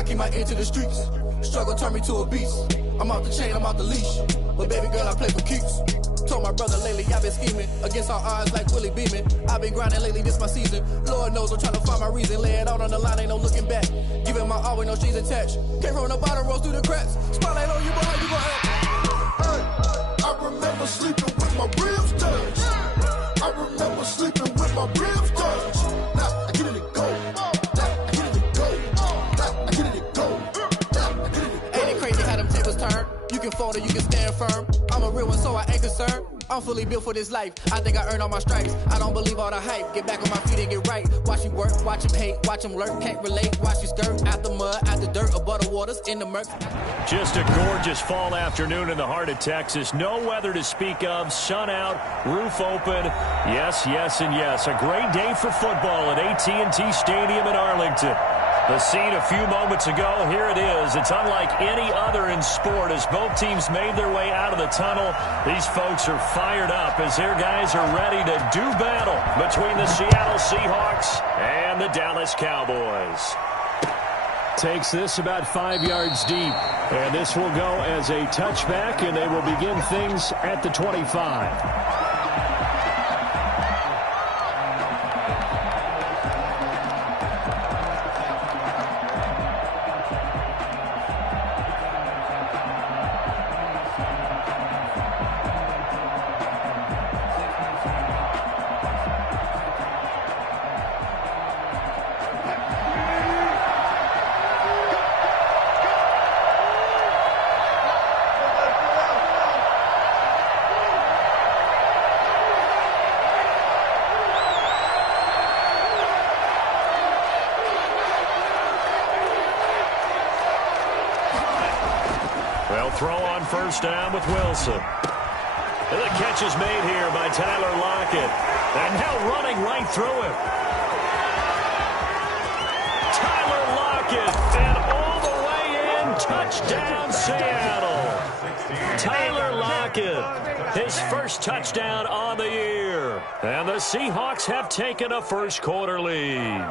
I keep my ear to the streets. Struggle turned me to a beast. I'm off the chain, I'm off the leash. But baby girl, I play for keeps. Told my brother lately I've been scheming against all odds like Willie Beeman. I've been grinding lately, this my season. Lord knows I'm trying to find my reason. Lay it out on the line, ain't no looking back. Giving my all with no strings attached. Came from the bottom, rose through the cracks. Spotlight on you, boy, how you gon' act? Hey, I remember sleeping with my ribs touched. I remember sleeping with my ribs touched. Now I get it to go. Now I get it to go. Now I get it to go. Now I get it to go. Ain't it crazy how them tables turn? You can fold or you can stand firm. I'm a real one, so I ain't concerned. I'm fully built for this life. I think I earned all my stripes. I don't believe all the hype. Get back on my feet and get right. Watch you work, watch him hate, watch him lurk. Can't relate, watch you skirt. Out the mud, out the dirt, above the waters, in the murk. Just a gorgeous fall afternoon in the heart of Texas. No weather to speak of. Sun out, roof open. Yes, yes, and yes. A great day for football at AT&T Stadium in Arlington. The scene a few moments ago, here it is. It's unlike any other in sport as both teams made their way out of the tunnel. These folks are fired up as their guys are ready to do battle between the Seattle Seahawks and the Dallas Cowboys. Takes this about 5 yards deep, and this will go as a touchback, and they will begin things at the 25. They'll throw on first down with Wilson. And the catch is made here by Tyler Lockett. And now running right through him. Tyler Lockett, and all the way in, touchdown Seattle. Tyler Lockett, his first touchdown on the year. And the Seahawks have taken a first quarter lead.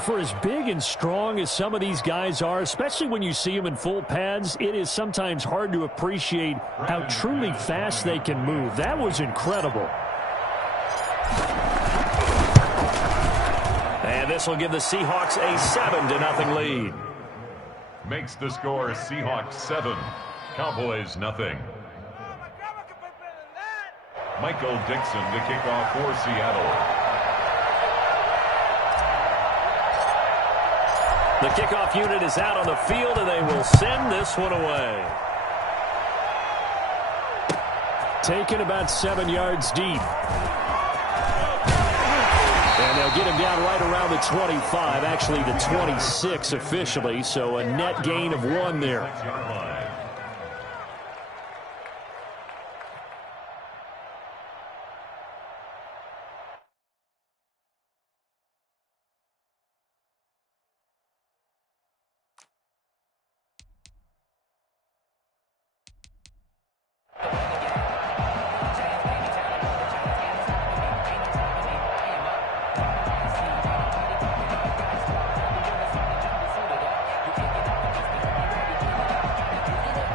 For as big and strong as some of these guys are, especially when you see them in full pads, it is sometimes hard to appreciate how truly fast they can move. That was incredible. And this will give the Seahawks a 7-0 lead. Makes the score Seahawks 7, Cowboys nothing. Michael Dixon to kick off for Seattle. The kickoff unit is out on the field, and they will send this one away. Taken about 7 yards deep. And they'll get him down right around the 25, actually the 26 officially, so a net gain of 1 there.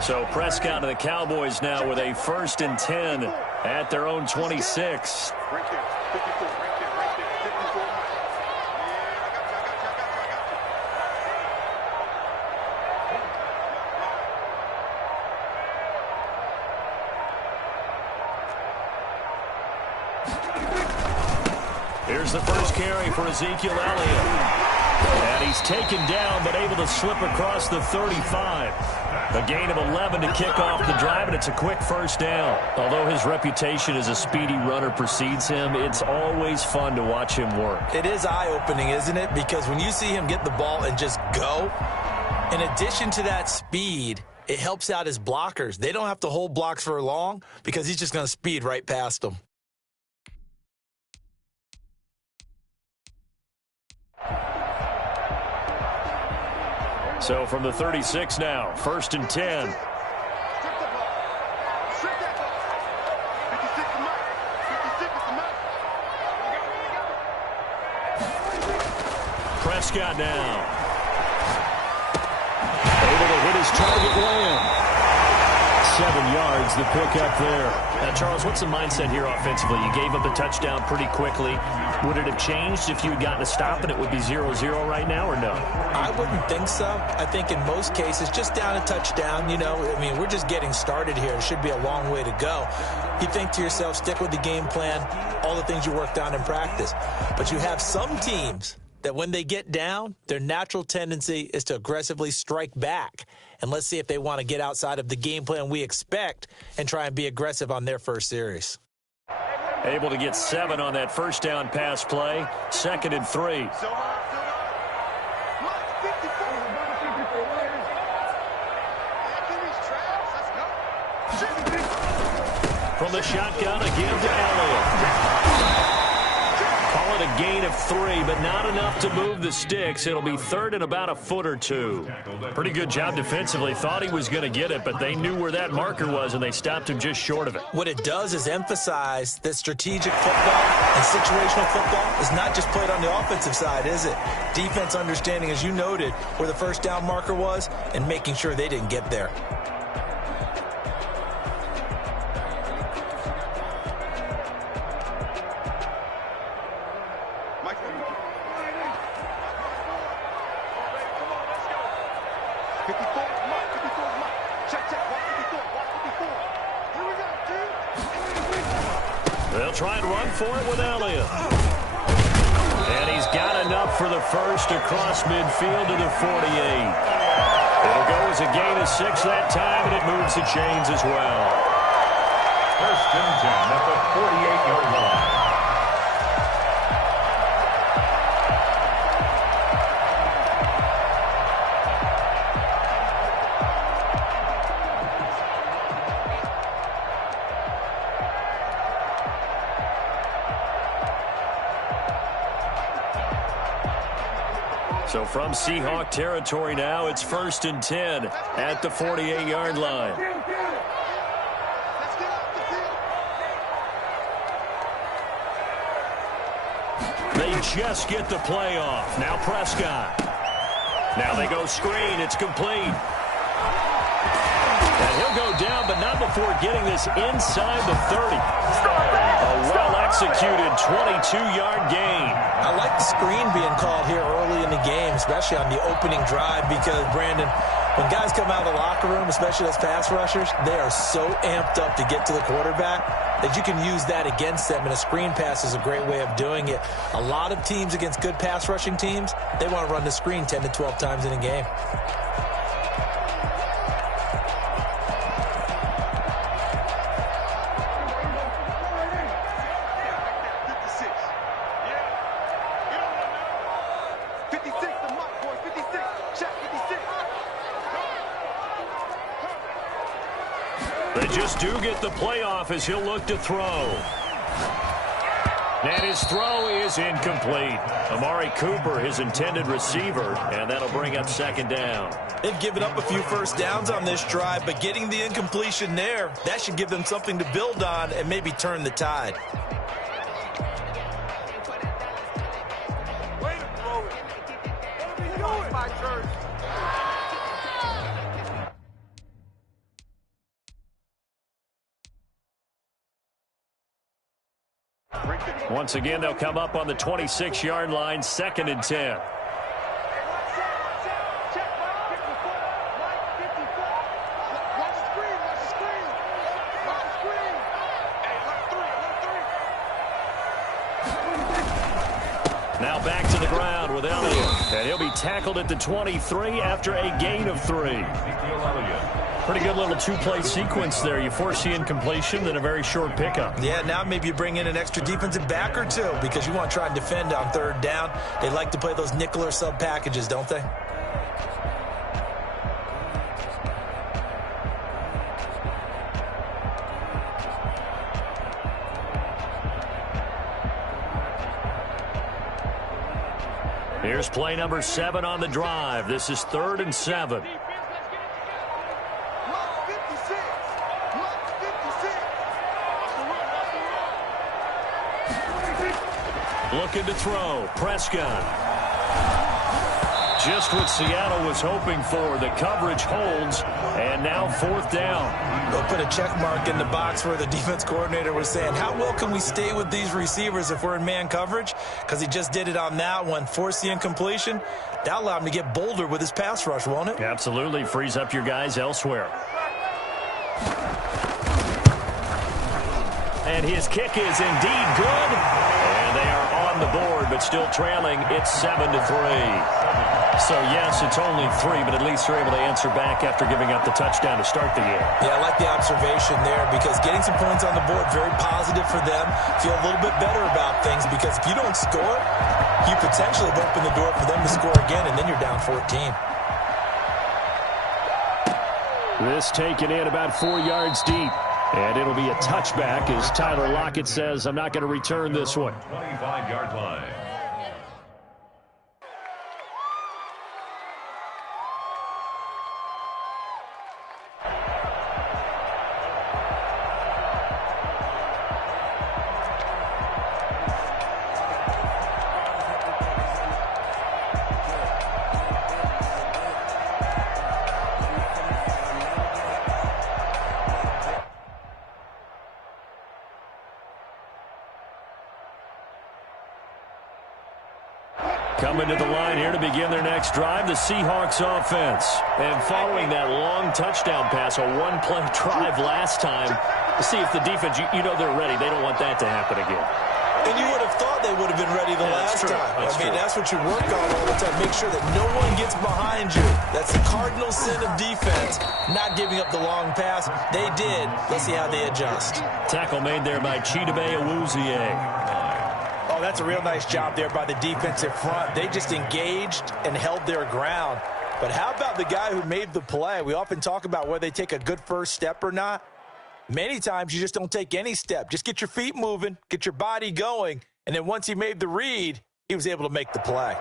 So Prescott and the Cowboys now with a 1st and 10 at their own 26. Here's the first carry for Ezekiel Elliott. And he's taken down, but able to slip across the 35. A gain of 11 to kick off the drive, and it's a quick first down. Although his reputation as a speedy runner precedes him, it's always fun to watch him work. It is eye-opening, isn't it? Because when you see him get the ball and just go, in addition to that speed, it helps out his blockers. They don't have to hold blocks for long because he's just going to speed right past them. So from the 36 now, 1st and 10. Prescott now. his target land. 7 yards, the pickup there. Now, Charles, what's the mindset here offensively? You gave up the touchdown pretty quickly. Would it have changed if you had gotten a stop and it would be 0-0 right now, or no? I wouldn't think so. I think in most cases, just down a touchdown, we're just getting started here. It should be a long way to go. You think to yourself, stick with the game plan, all the things you worked on in practice. But you have some teams that when they get down, their natural tendency is to aggressively strike back. And let's see if they want to get outside of the game plan we expect and try and be aggressive on their first series. Able to get 7 on that first down pass play. 2nd and 3. From the shotgun again to Elliott. Call it a gain of 3, but not enough to move the sticks. It'll be 3rd and about a foot or 2. Pretty good job defensively. Thought he was going to get it, but they knew where that marker was, and they stopped him just short of it. What it does is emphasize that strategic football and situational football is not just played on the offensive side, is it? Defense understanding, as you noted, where the first down marker was and making sure they didn't get there. They'll try and run for it with Elliott. And he's got enough for the first across midfield to the 48. It'll go as a gain of 6 that time, and it moves the chains as well. 1st and 10 at the 48-yard line. So from Seahawk territory now, it's 1st and 10 at the 48-yard line. They just get the play off. Now Prescott. Now they go screen. It's complete. And he'll go down, but not before getting this inside the 30. A well-executed 22-yard gain. I like the screen being called here early in the game, especially on the opening drive, because, Brandon, when guys come out of the locker room, especially those pass rushers, they are so amped up to get to the quarterback that you can use that against them, and a screen pass is a great way of doing it. A lot of teams against good pass rushing teams, they want to run the screen 10 to 12 times in a game. They just do get the playoff as he'll look to throw. And his throw is incomplete. Amari Cooper, his intended receiver, and that'll bring up 2nd down. They've given up a few first downs on this drive, but getting the incompletion there, that should give them something to build on and maybe turn the tide. Once again, they'll come up on the 26-yard line, 2nd and 10. Now back to the ground with Elliott. And he'll be tackled at the 23 after a gain of 3. Pretty good little two-play sequence there. You force the incompletion, then a very short pickup. Yeah, now maybe you bring in an extra defensive back or two because you want to try and defend on 3rd down. They like to play those nickel or sub packages, don't they? Here's play number 7 on the drive. This is 3rd and 7. Looking to throw. Prescott. Just what Seattle was hoping for. The coverage holds, and now 4th down. They'll put a check mark in the box where the defense coordinator was saying, how well can we stay with these receivers if we're in man coverage? Because he just did it on that one, forced the incompletion. That allowed him to get bolder with his pass rush, won't it? Absolutely. Frees up your guys elsewhere. And his kick is indeed good. And they are on the board, but still trailing. It's 7-3. So, yes, it's only 3, but at least they're able to answer back after giving up the touchdown to start the game. Yeah, I like the observation there because getting some points on the board, very positive for them. Feel a little bit better about things because if you don't score, you potentially have opened the door for them to score again, and then you're down 14. This taken in about 4 yards deep. And it'll be a touchback as Tyler Lockett says, I'm not going to return this one. 25-yard line. Coming to the line here to begin their next drive, the Seahawks offense. And following that long touchdown pass, a one-play drive last time, to see if the defense, you know they're ready. They don't want that to happen again. And you would have thought they would have been ready the last time. That's what you work on all the time. Make sure that no one gets behind you. That's the cardinal sin of defense, not giving up the long pass. They did. Let's see how they adjust. Tackle made there by Chidobe Awuzie. Oh, that's a real nice job there by the defensive front. They just engaged and held their ground. But how about the guy who made the play? We often talk about whether they take a good first step or not. Many times you just don't take any step. Just get your feet moving, get your body going, and then once he made the read, he was able to make the play.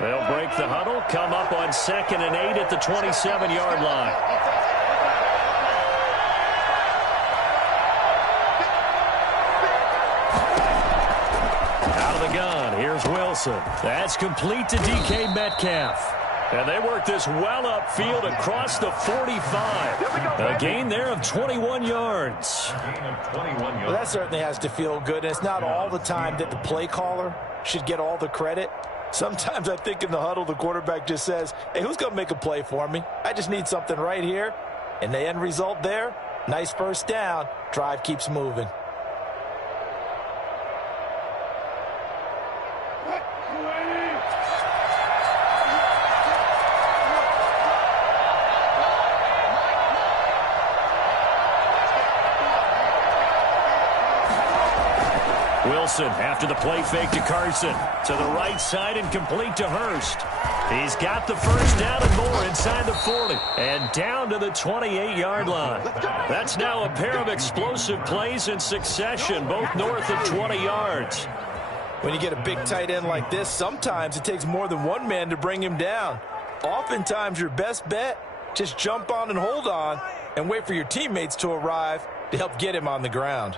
They'll break the huddle, come up on 2nd and 8 at the 27-yard line. Out of the gun, here's Wilson. That's complete to DK Metcalf. And they work this well upfield across the 45. A gain there of 21 yards. Well, that certainly has to feel good. And it's not all the time that the play caller should get all the credit. Sometimes I think in the huddle, the quarterback just says, hey, who's going to make a play for me? I just need something right here. And the end result there, nice first down. Drive keeps moving. Wilson after the play fake to Carson. To the right side and complete to Hurst. He's got the first down and more inside the 40. And down to the 28-yard line. That's now a pair of explosive plays in succession, both north of 20 yards. When you get a big tight end like this, sometimes it takes more than one man to bring him down. Oftentimes your best bet, just jump on and hold on and wait for your teammates to arrive to help get him on the ground.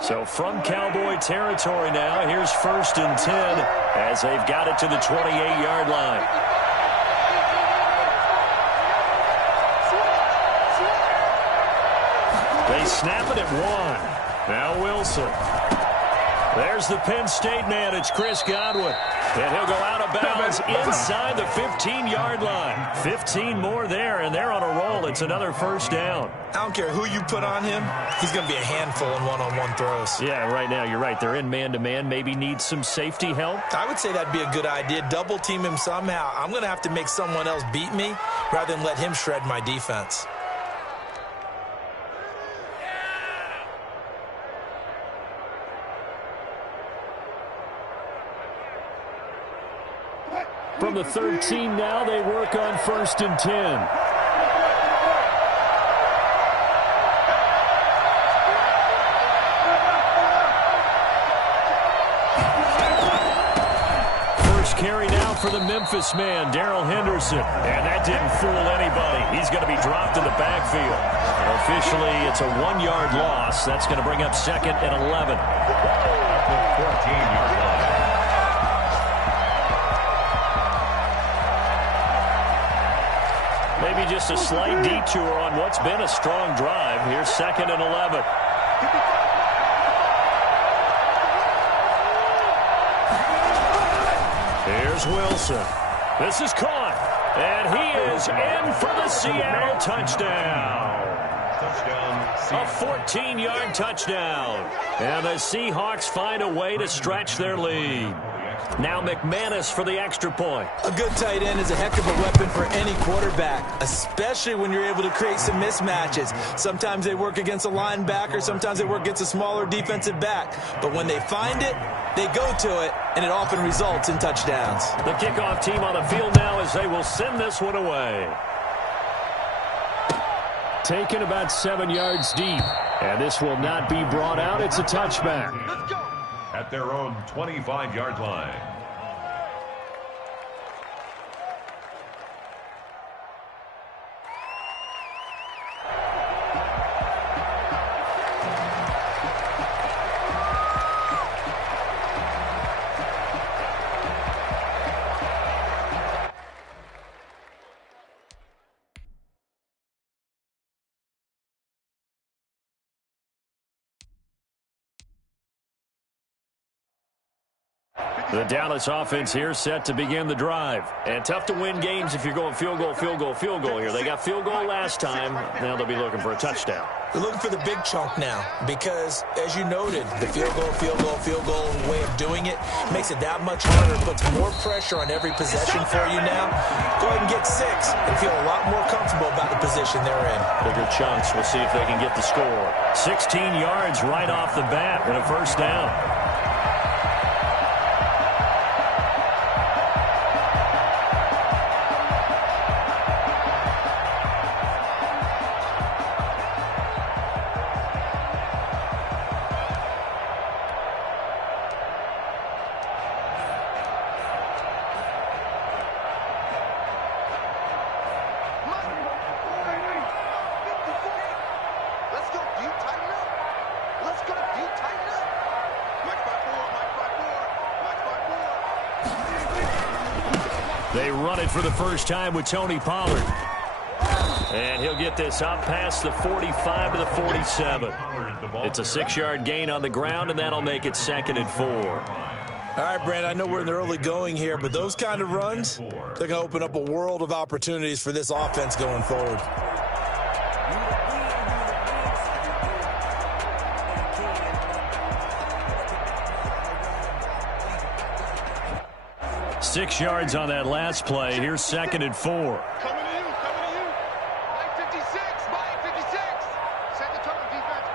So from Cowboy territory now, here's 1st and 10 as they've got it to the 28-yard line. They snap it at 1. Now Wilson. There's the Penn State man. It's Chris Godwin. And he'll go out of bounds inside the 15-yard line. 15 more there, and they're on a roll. It's another first down. I don't care who you put on him. He's going to be a handful in one-on-one throws. Yeah, right now you're right. They're in man-to-man. Maybe need some safety help. I would say that'd be a good idea. Double team him somehow. I'm going to have to make someone else beat me rather than let him shred my defense. From the 13 now, they work on 1st and 10. First carry now for the Memphis man, Darrell Henderson. And that didn't fool anybody. He's going to be dropped in the backfield. Officially, it's a 1-yard loss. That's going to bring up 2nd and 11. 14-yard line. Maybe just a slight detour on what's been a strong drive. Here's 2nd and 11. Here's Wilson. This is caught. And he is in for the Seattle touchdown. A 14-yard touchdown. And the Seahawks find a way to stretch their lead. Now McManus for the extra point. A good tight end is a heck of a weapon for any quarterback, especially when you're able to create some mismatches. Sometimes they work against a linebacker, sometimes they work against a smaller defensive back. But when they find it, they go to it, and it often results in touchdowns. The kickoff team on the field now as they will send this one away. Taken about 7 yards deep. And this will not be brought out. It's a touchback. Let's go. At their own 25-yard line. The Dallas offense here set to begin the drive. And tough to win games if you're going field goal, field goal, field goal here. They got field goal last time. Now they'll be looking for a touchdown. They're looking for the big chunk now because, as you noted, the field goal way of doing it makes it that much harder, puts more pressure on every possession for you now. Go ahead and get 6 and feel a lot more comfortable about the position they're in. Bigger chunks. We'll see if they can get the score. 16 yards right off the bat and a first down. They run it for the first time with Tony Pollard. And he'll get this up past the 45 to the 47. It's a 6-yard gain on the ground, and that'll make it 2nd and 4. All right, Brand, I know we're in the early going here, but those kind of runs, they're going to open up a world of opportunities for this offense going forward. Six yards on that last play. Here's 2nd and 4. Coming to you. Mike 56. Set the tone, defense.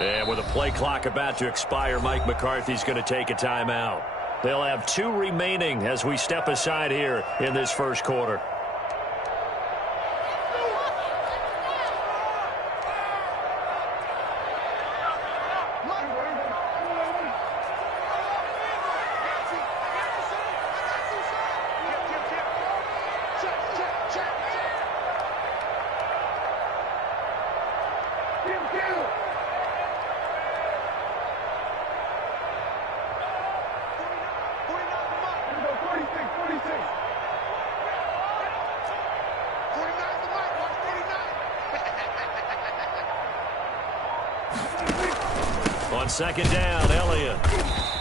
And with a play clock about to expire, Mike McCarthy's going to take a timeout. They'll have 2 remaining as we step aside here in this first quarter. On 2nd down, Elliott.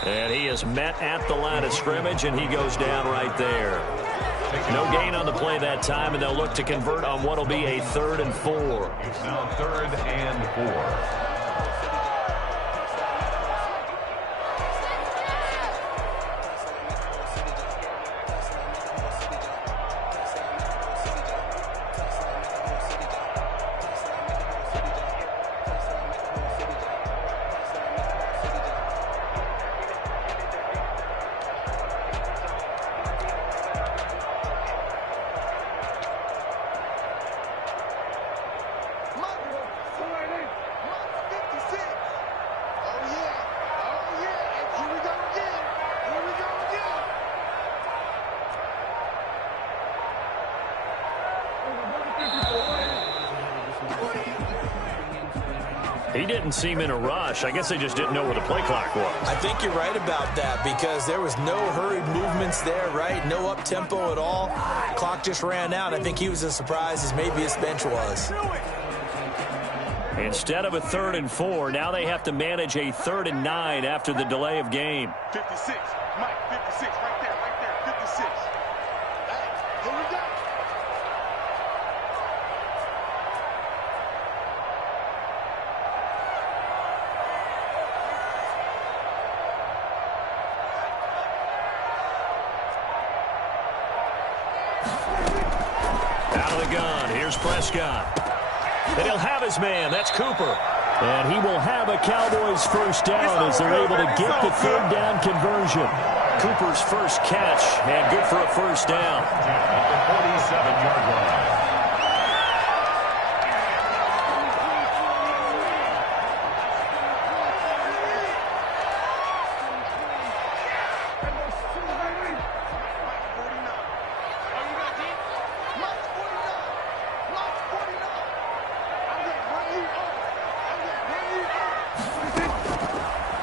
And he is met at the line of scrimmage, and he goes down right there. No gain on the play that time, and they'll look to convert on what will be a 3rd and 4. It's now 3rd and 4. He didn't seem in a rush. I guess they just didn't know where the play clock was. I think you're right about that because there was no hurried movements there, right? No up-tempo at all. Clock just ran out. I think he was as surprised as maybe his bench was. Instead of a 3rd and 4, now they have to manage a 3rd and 9 after the delay of game. 56, Mike, 56, right there, 56. Hey, here we go. Out of the gun, here's Prescott. And he'll have his man, that's Cooper. And he will have a Cowboys first down as they're able to get the 3rd down conversion. Cooper's first catch, and good for a first down. At the 47-yard line.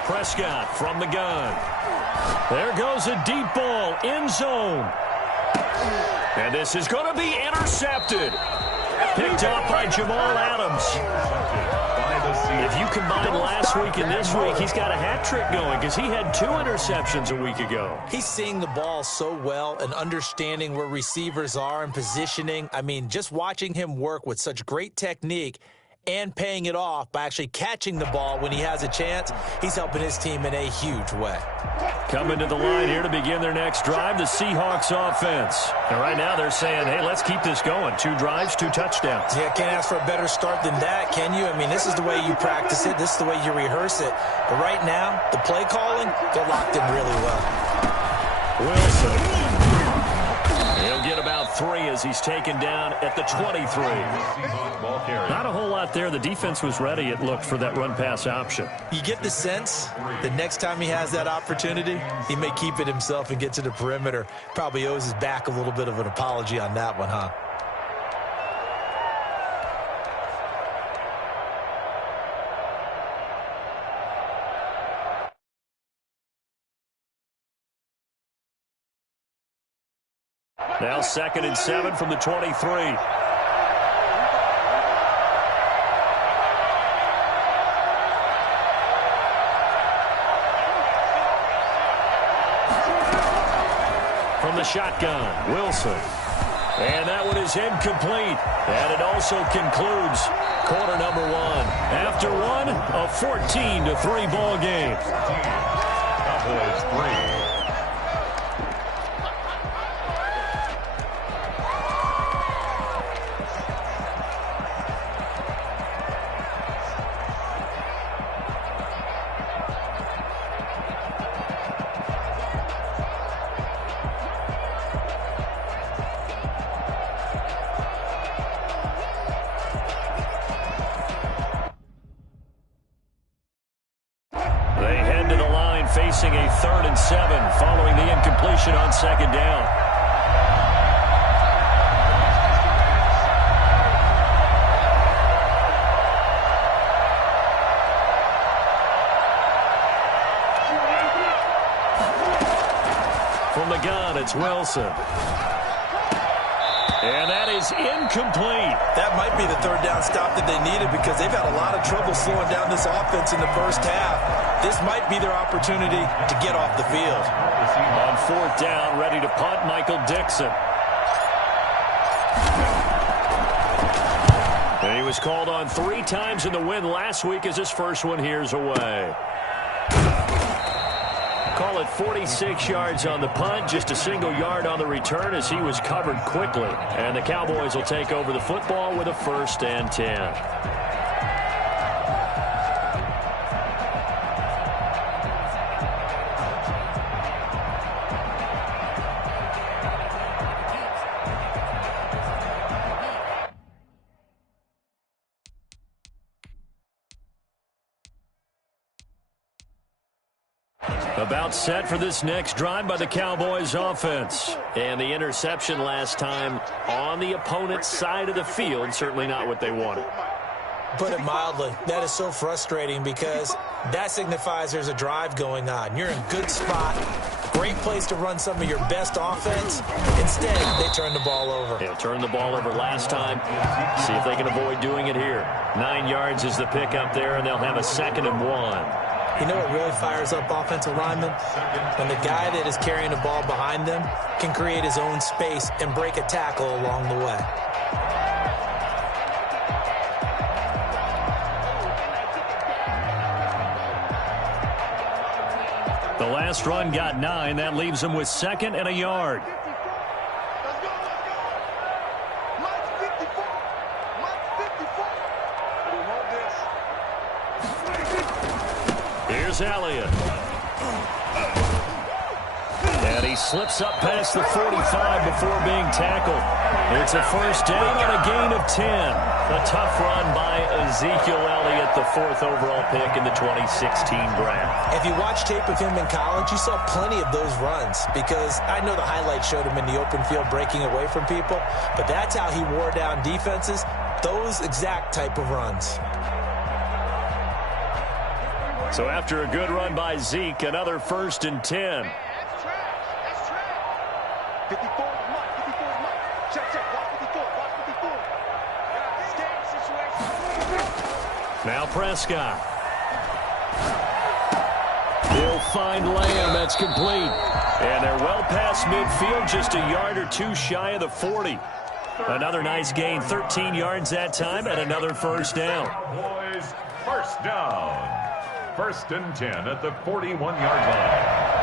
Prescott from the gun. There goes a deep ball, end zone. And this is going to be intercepted. Picked up by Jamal Adams. If you combine last week and this week, he's got a hat trick going because he had 2 interceptions a week ago. He's seeing the ball so well and understanding where receivers are and positioning. I mean, just watching him work with such great technique and paying it off by actually catching the ball when he has a chance, he's helping his team in a huge way. Coming to the line here to begin their next drive, the Seahawks offense. And right now they're saying, hey, let's keep this going. 2 drives, 2 touchdowns. Yeah, can't ask for a better start than that, can you? I mean, this is the way you practice it. This is the way you rehearse it. But right now, the play calling, they're locked in really well. Wilson. He'll get about 3 as he's taken down at the 23. Not a whole lot there. The defense was ready, it looked, for that run-pass option. You get the sense that next time he has that opportunity, he may keep it himself and get to the perimeter. Probably owes his back a little bit of an apology on that one, huh? Now 2nd and 7 from the 23. From the shotgun, Wilson. And that one is incomplete. And it also concludes quarter number 1. After 1, a 14-3 ball game. Cowboys 3. Facing a 3rd and 7 following the incompletion on 2nd down. From the gun, it's Wilson. And that is incomplete. That might be the 3rd down stop that they needed because they've had a lot of trouble slowing down this offense in the first half. This might be their opportunity to get off the field. On 4th down, ready to punt, Michael Dixon. And he was called on 3 times in the win last week as his first one here's away. Call it 46 yards on the punt, just a single yard on the return as he was covered quickly. And the Cowboys will take over the football with a 1st and 10. About set for this next drive by the Cowboys offense. And the interception last time on the opponent's side of the field, certainly not what they wanted. put it mildly. That is so frustrating because that signifies there's a drive going on. You're in a good spot, great place to run some of your best offense. Instead, they turn the ball over. They'll turn the ball over last time. See if they can avoid doing it here. 9 yards is the pickup there, and they'll have a 2nd and 1. You know what really fires up offensive linemen? When the guy that is carrying the ball behind them can create his own space and break a tackle along the way. The last run got 9. That leaves them with 2nd and a yard. Here's Elliott. And he slips up past the 45 before being tackled. It's a first down on a gain of 10. A tough run by Ezekiel Elliott, the 4th overall pick in the 2016 draft. If you watch tape of him in college, you saw plenty of those runs because I know the highlights showed him in the open field breaking away from people, but that's how he wore down defenses, those exact type of runs. So after a good run by Zeke, another 1st and 10. That's trash. That's trash. 54 is Mike. 54 is Mike. Check. Watch 54. Watch 54. This game situation. Now Prescott. He'll find Lamb. That's complete. And they're well past midfield, just a yard or 2 shy of the 40. Another nice gain, 13 yards that time, and another first down. Cowboys, first down. 1st and 10 at the 41-yard line.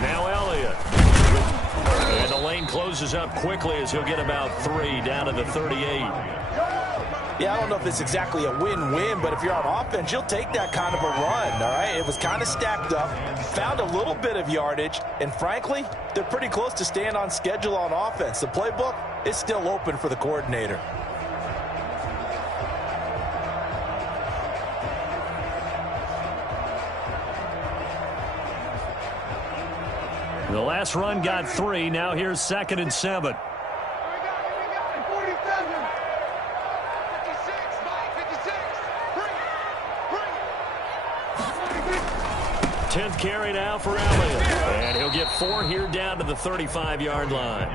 Now Elliott. And the lane closes up quickly as he'll get about 3 down to the 38. Yeah, I don't know if it's exactly a win-win, but if you're on offense, you'll take that kind of a run, all right? It was kind of stacked up, found a little bit of yardage, and frankly, they're pretty close to staying on schedule on offense. The playbook is still open for the coordinator. The last run got 3. Now here's 2nd and 7. 10th carry now for Elliott. And he'll get 4 here down to the 35-yard line.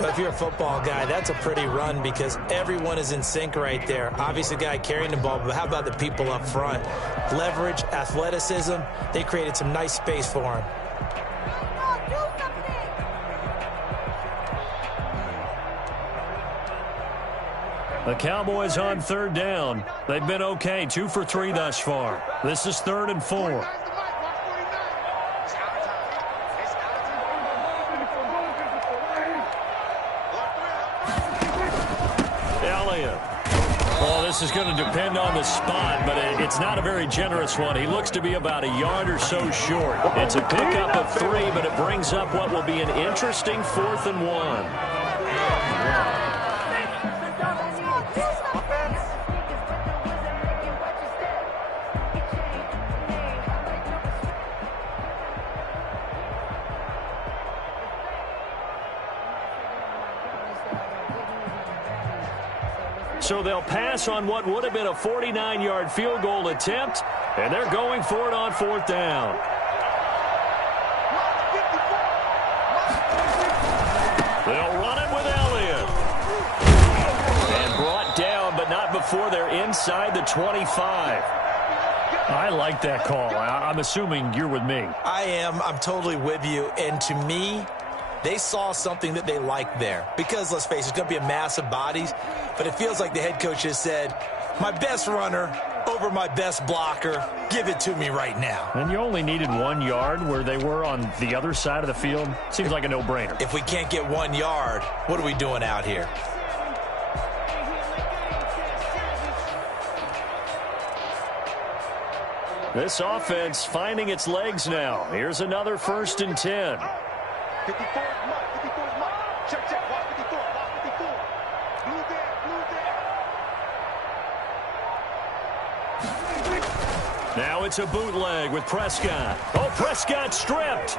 But if you're a football guy, that's a pretty run because everyone is in sync right there. Obviously, the guy carrying the ball, but how about the people up front? Leverage, athleticism, they created some nice space for him. The Cowboys on 3rd down. They've been okay, 2 for 3 thus far. This is 3rd and 4. Elliott. Well, this is going to depend on the spot, but it's not a very generous one. He looks to be about a yard or so short. It's a pickup of 3, but it brings up what will be an interesting 4th and 1. So they'll pass on what would have been a 49-yard field goal attempt, and they're going for it on 4th down. They'll run it with Elliott. And brought down, but not before they're inside the 25. I like that call. I'm assuming you're with me. I am. I'm totally with you. And to me, they saw something that they liked there. Because, let's face it, it's going to be a mass of bodies. But it feels like the head coach has said, my best runner over my best blocker, give it to me right now. And you only needed 1 yard where they were on the other side of the field. Seems like a no-brainer. If we can't get 1 yard, what are we doing out here? This offense finding its legs now. Here's another 1st and 10. 54 is Mike. 54 is Mike. Check, check. Watch 54. Watch 54. Blue there. Blue there. Now it's a bootleg with Prescott. Oh, Prescott stripped.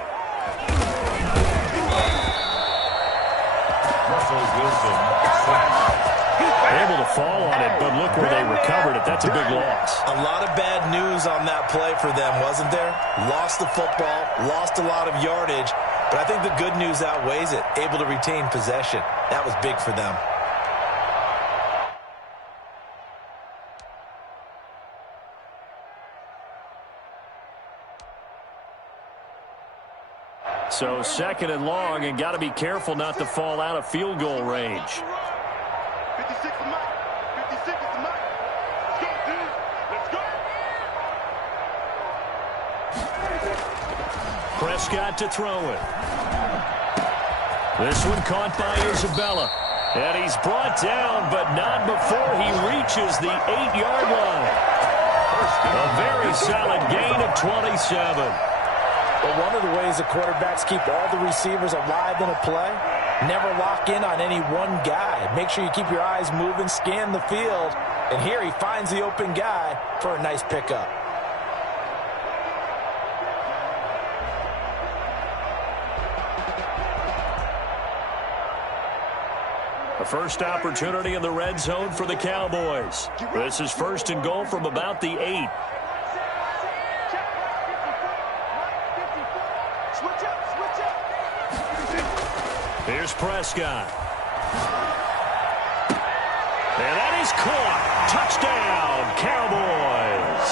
Russell Wilson, sacked. Able to fall on it, but look where they recovered it. That's a big loss. A lot of bad news on that play for them, wasn't there? Lost the football, lost a lot of yardage, but I think the good news outweighs it. Able to retain possession. That was big for them. So 2nd and long, and got to be careful not to fall out of field goal range. 56 is Mike. 56 is Mike. Let's go, dude. Let's go. Prescott to throw it. This one caught by Isabella. And he's brought down, but not before he reaches the 8-yard line. A very solid gain of 27. But one of the ways the quarterbacks keep all the receivers alive in a play, never lock in on any one guy. Make sure you keep your eyes moving, scan the field, and here he finds the open guy for a nice pickup. A first opportunity in the red zone for the Cowboys. This is 1st and goal from about the 8. Here's Prescott. And that is caught. Touchdown, Cowboys.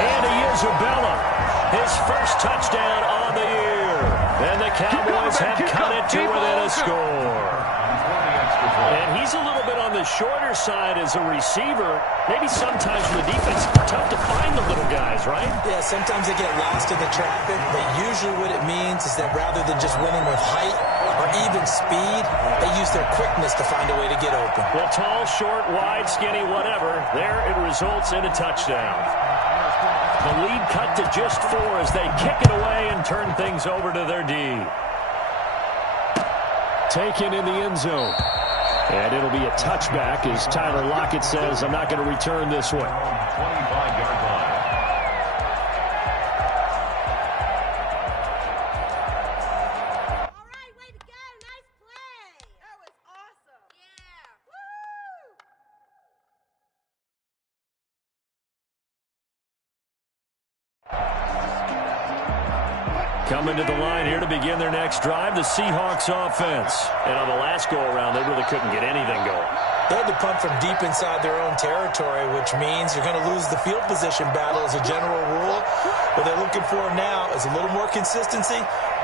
Andy Isabella, his first touchdown on the year. And the Cowboys have cut it to within a score. And he's a little bit on the shorter side as a receiver. Maybe sometimes from the defense, it's tough to find the little guys, right? Yeah, sometimes they get lost in the traffic, but usually what it means is that rather than just winning with height or even speed, they use their quickness to find a way to get open. Well, tall, short, wide, skinny, whatever, there it results in a touchdown. The lead cut to just 4 as they kick it away and turn things over to their D. Taken in the end zone. And it'll be a touchback as Tyler Lockett says, I'm not going to return this one. 25-yard line. All right, way to go. Nice play. That was awesome. Yeah. Woo! Coming to the line here to begin their next drive, the Seahawks offense. And on the last go-around, they really couldn't get anything going. They had to punt from deep inside their own territory, which means you're going to lose the field position battle as a general rule. What they're looking for now is a little more consistency,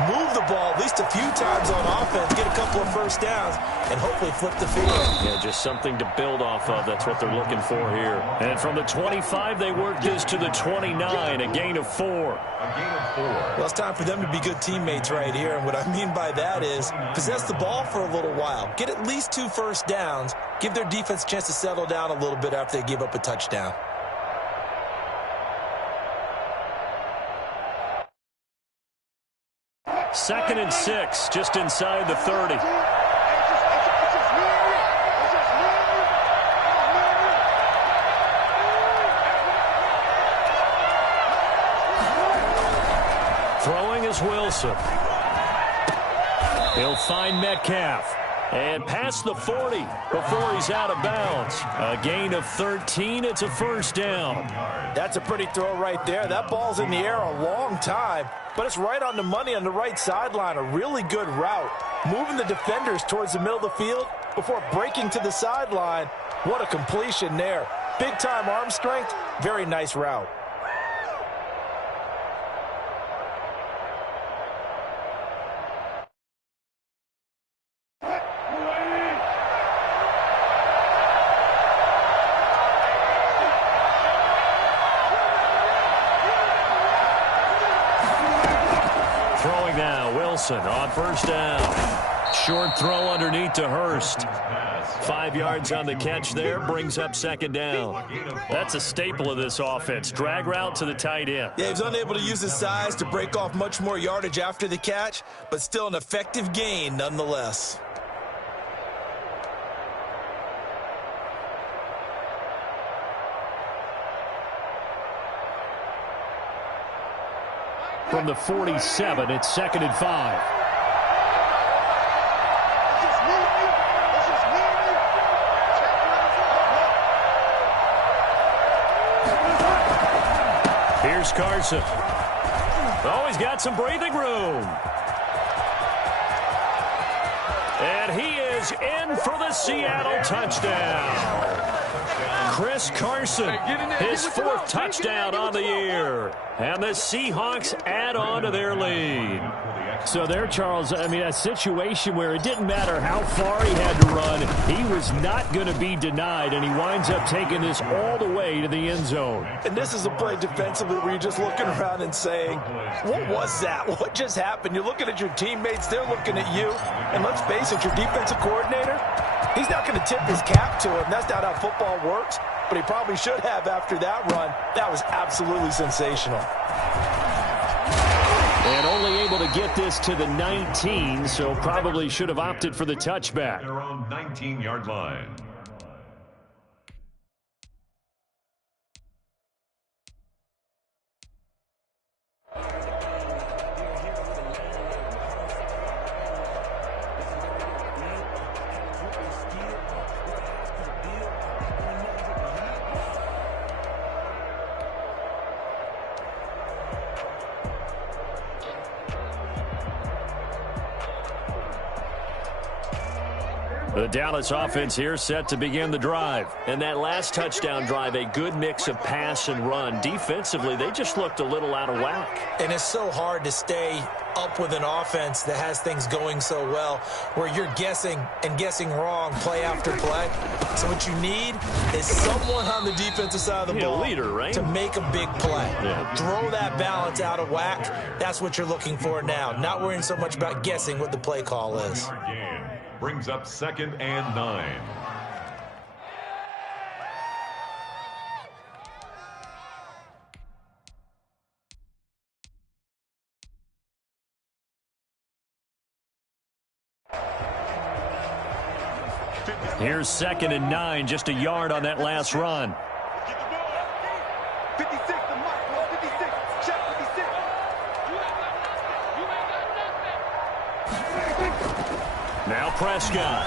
move the ball at least a few times on offense, get a couple of first downs, and hopefully flip the field. Yeah, just something to build off of. That's what they're looking for here. And from the 25, they work this to the 29, a gain of 4. A gain of 4. Well, it's time for them to be good teammates right here, and what I mean by that is possess the ball for a little while, get at least 2 first downs, give their defense a chance to settle down a little bit after they give up a touchdown. Second and 6, just inside the 30. Throwing is Wilson. He'll find Metcalf. And past the 40 before he's out of bounds. A gain of 13. It's a first down. That's a pretty throw right there. That ball's in the air a long time, but it's right on the money on the right sideline. A really good route. Moving the defenders towards the middle of the field before breaking to the sideline. What a completion there. Big-time arm strength. Very nice route. Throwing now, Wilson on first down. Short throw underneath to Hurst. 5 yards on the catch there, brings up second down. That's a staple of this offense. Drag route to the tight end. Yeah, he's unable to use his size to break off much more yardage after the catch, but still an effective gain nonetheless. From the 47, it's 2nd and 5. Here's Carson. Oh, he's got some breathing room. And he is in for the Seattle touchdown. Chris Carson, his 4th touchdown on the year. And the Seahawks add on to their lead. So there, Charles, I mean, a situation where it didn't matter how far he had to run, he was not going to be denied, and he winds up taking this all the way to the end zone. And this is a play defensively where you're just looking around and saying, what was that? What just happened? You're looking at your teammates, they're looking at you, and let's face it, your defensive coordinator, he's not going to tip his cap to him. That's not how football works, but he probably should have after that run. That was absolutely sensational. And only able to get this to the 19, so probably should have opted for the touchback. Their own 19-yard line. The Dallas offense here set to begin the drive. And that last touchdown drive, a good mix of pass and run. Defensively, they just looked a little out of whack. And it's so hard to stay up with an offense that has things going so well, where you're guessing and guessing wrong play after play. So what you need is someone on the defensive side of the ball leader, right? to make a big play. Yeah. Throw that balance out of whack. That's what you're looking for now. Not worrying so much about guessing what the play call is. Brings up 2nd and 9. Here's 2nd and 9, just a yard on that last run. 56, the mark, 56, check 56. Now Prescott.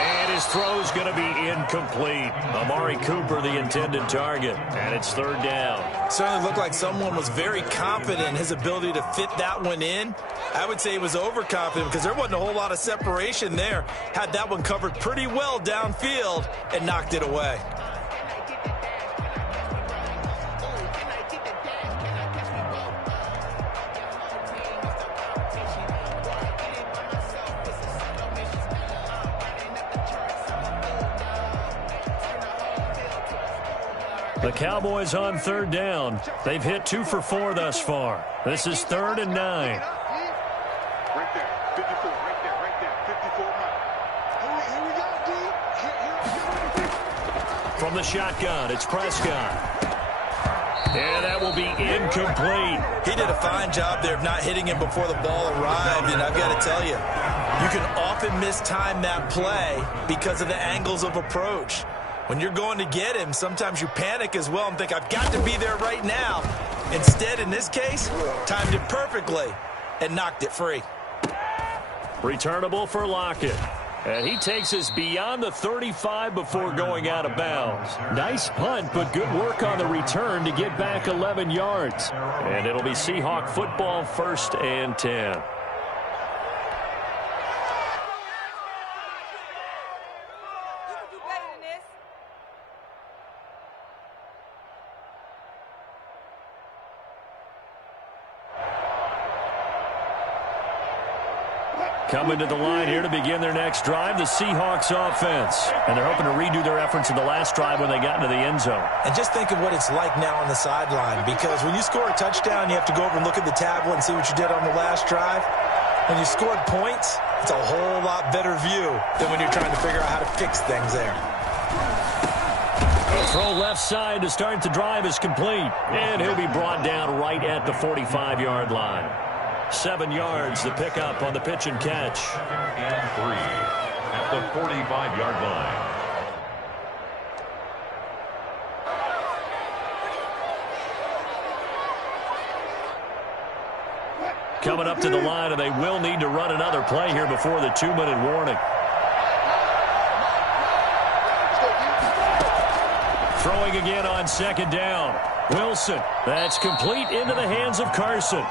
And his throw's going to be incomplete. Amari Cooper, the intended target. And it's 3rd down. Certainly looked like someone was very confident in his ability to fit that one in. I would say he was overconfident because there wasn't a whole lot of separation there. Had that one covered pretty well downfield and knocked it away. The Cowboys on 3rd down. They've hit 2 for 4 thus far. This is 3rd and 9. Right there, 54, right there, 54. Here we go, D. From the shotgun, it's Prescott. And that will be incomplete. He did a fine job there of not hitting him before the ball arrived, and I've got to tell you, you can often mistime that play because of the angles of approach. When you're going to get him, sometimes you panic as well and think, I've got to be there right now. Instead, in this case, timed it perfectly and knocked it free. Returnable for Lockett. And he takes us beyond the 35 before going out of bounds. Nice punt, but good work on the return to get back 11 yards. And it'll be Seahawk football, 1st and 10. Coming to the line here to begin their next drive, the Seahawks offense. And they're hoping to redo their efforts in the last drive when they got into the end zone. And just think of what it's like now on the sideline, because when you score a touchdown, you have to go over and look at the tablet and see what you did on the last drive. When you scored points, it's a whole lot better view than when you're trying to figure out how to fix things there. Throw left side to start the drive is complete. And he'll be brought down right at the 45-yard line. 7 yards the pickup on the pitch and catch. 2nd and 3 at the 45-yard line. Coming up to the line, and they will need to run another play here before the 2-minute warning. Throwing again on 2nd down. Wilson. That's complete into the hands of Carson.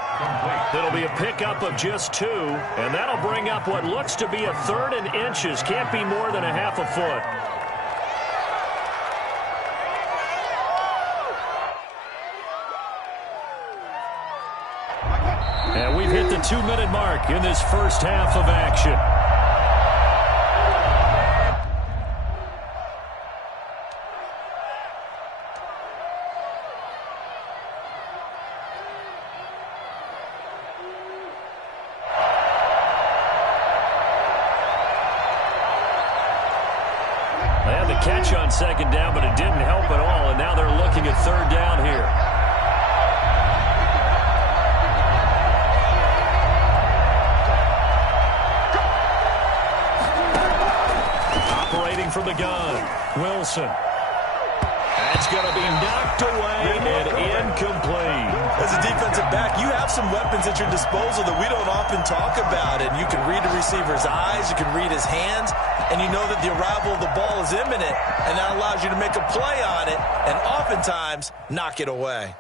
That'll be a pickup of just 2, and that'll bring up what looks to be a 3rd and inches. Can't be more than a half a foot. And we've hit the 2-minute mark in this first half of action. They had the catch on 2nd down, but it didn't help at all, and now they're looking at 3rd down here. From the gun, Wilson. That's going to be knocked away and incomplete. As a defensive back, you have some weapons at your disposal that we don't often talk about. And you can read the receiver's eyes, you can read his hands, and you know that the arrival of the ball is imminent, and that allows you to make a play on it and oftentimes knock it away.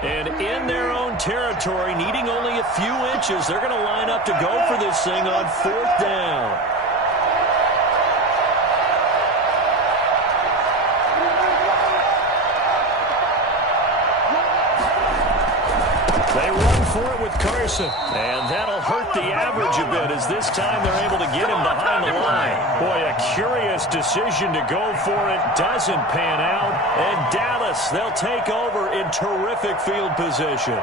And in their own territory, needing only a few inches, they're going to line up to go for this thing on 4th down. They run for it with Carson, and that'll hurt the average a bit as this time they're able to get him behind the line. Boy, a curious decision to go for it. Doesn't pan out, and Dallas, they'll take over in terrific field position.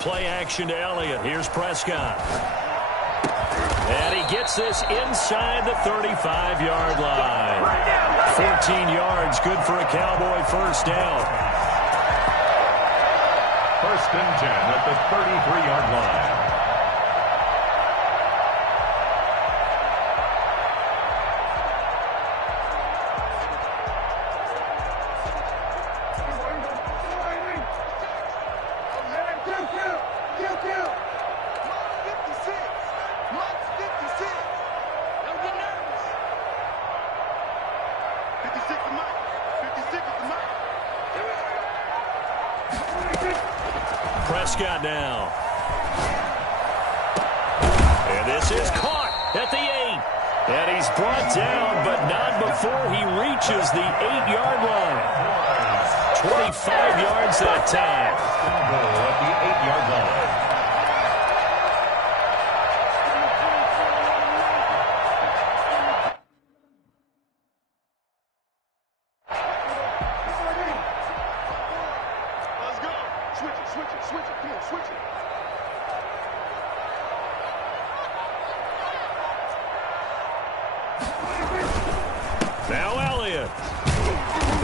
Play action to Elliott. Here's Prescott. And he gets this inside the 35-yard line. 14 yards, good for a Cowboy first down. 1st and 10 at the 33-yard line. Prescott now. And this is caught at the 8. And he's brought down, but not before he reaches the 8-yard line. 25 yards that time. At the 8-yard line. Now Elliott.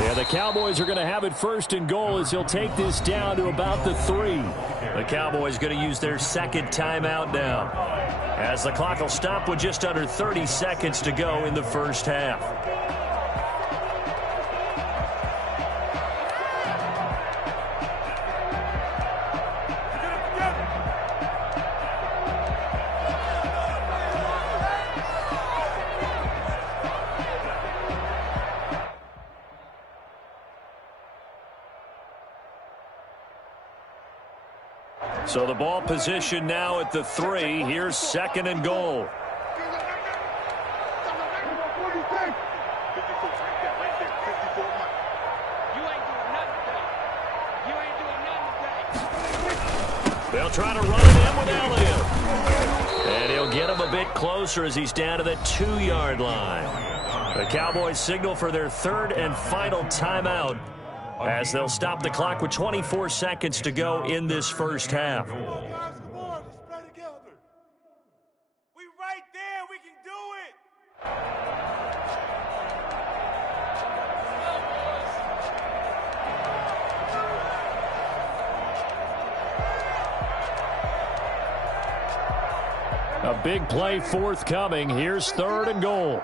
Yeah, the Cowboys are going to have it 1st and goal as he'll take this down to about the 3. The Cowboys going to use their 2nd timeout now, as the clock will stop with just under 30 seconds to go in the first half. So the ball position now at the 3. Here's 2nd and goal. They'll try to run it in with Elliott. And he'll get him a bit closer as he's down to the 2-yard line. The Cowboys signal for their 3rd and final timeout as they'll stop the clock with 24 seconds to go in this first half. A big play forthcoming. Here's 3rd and goal.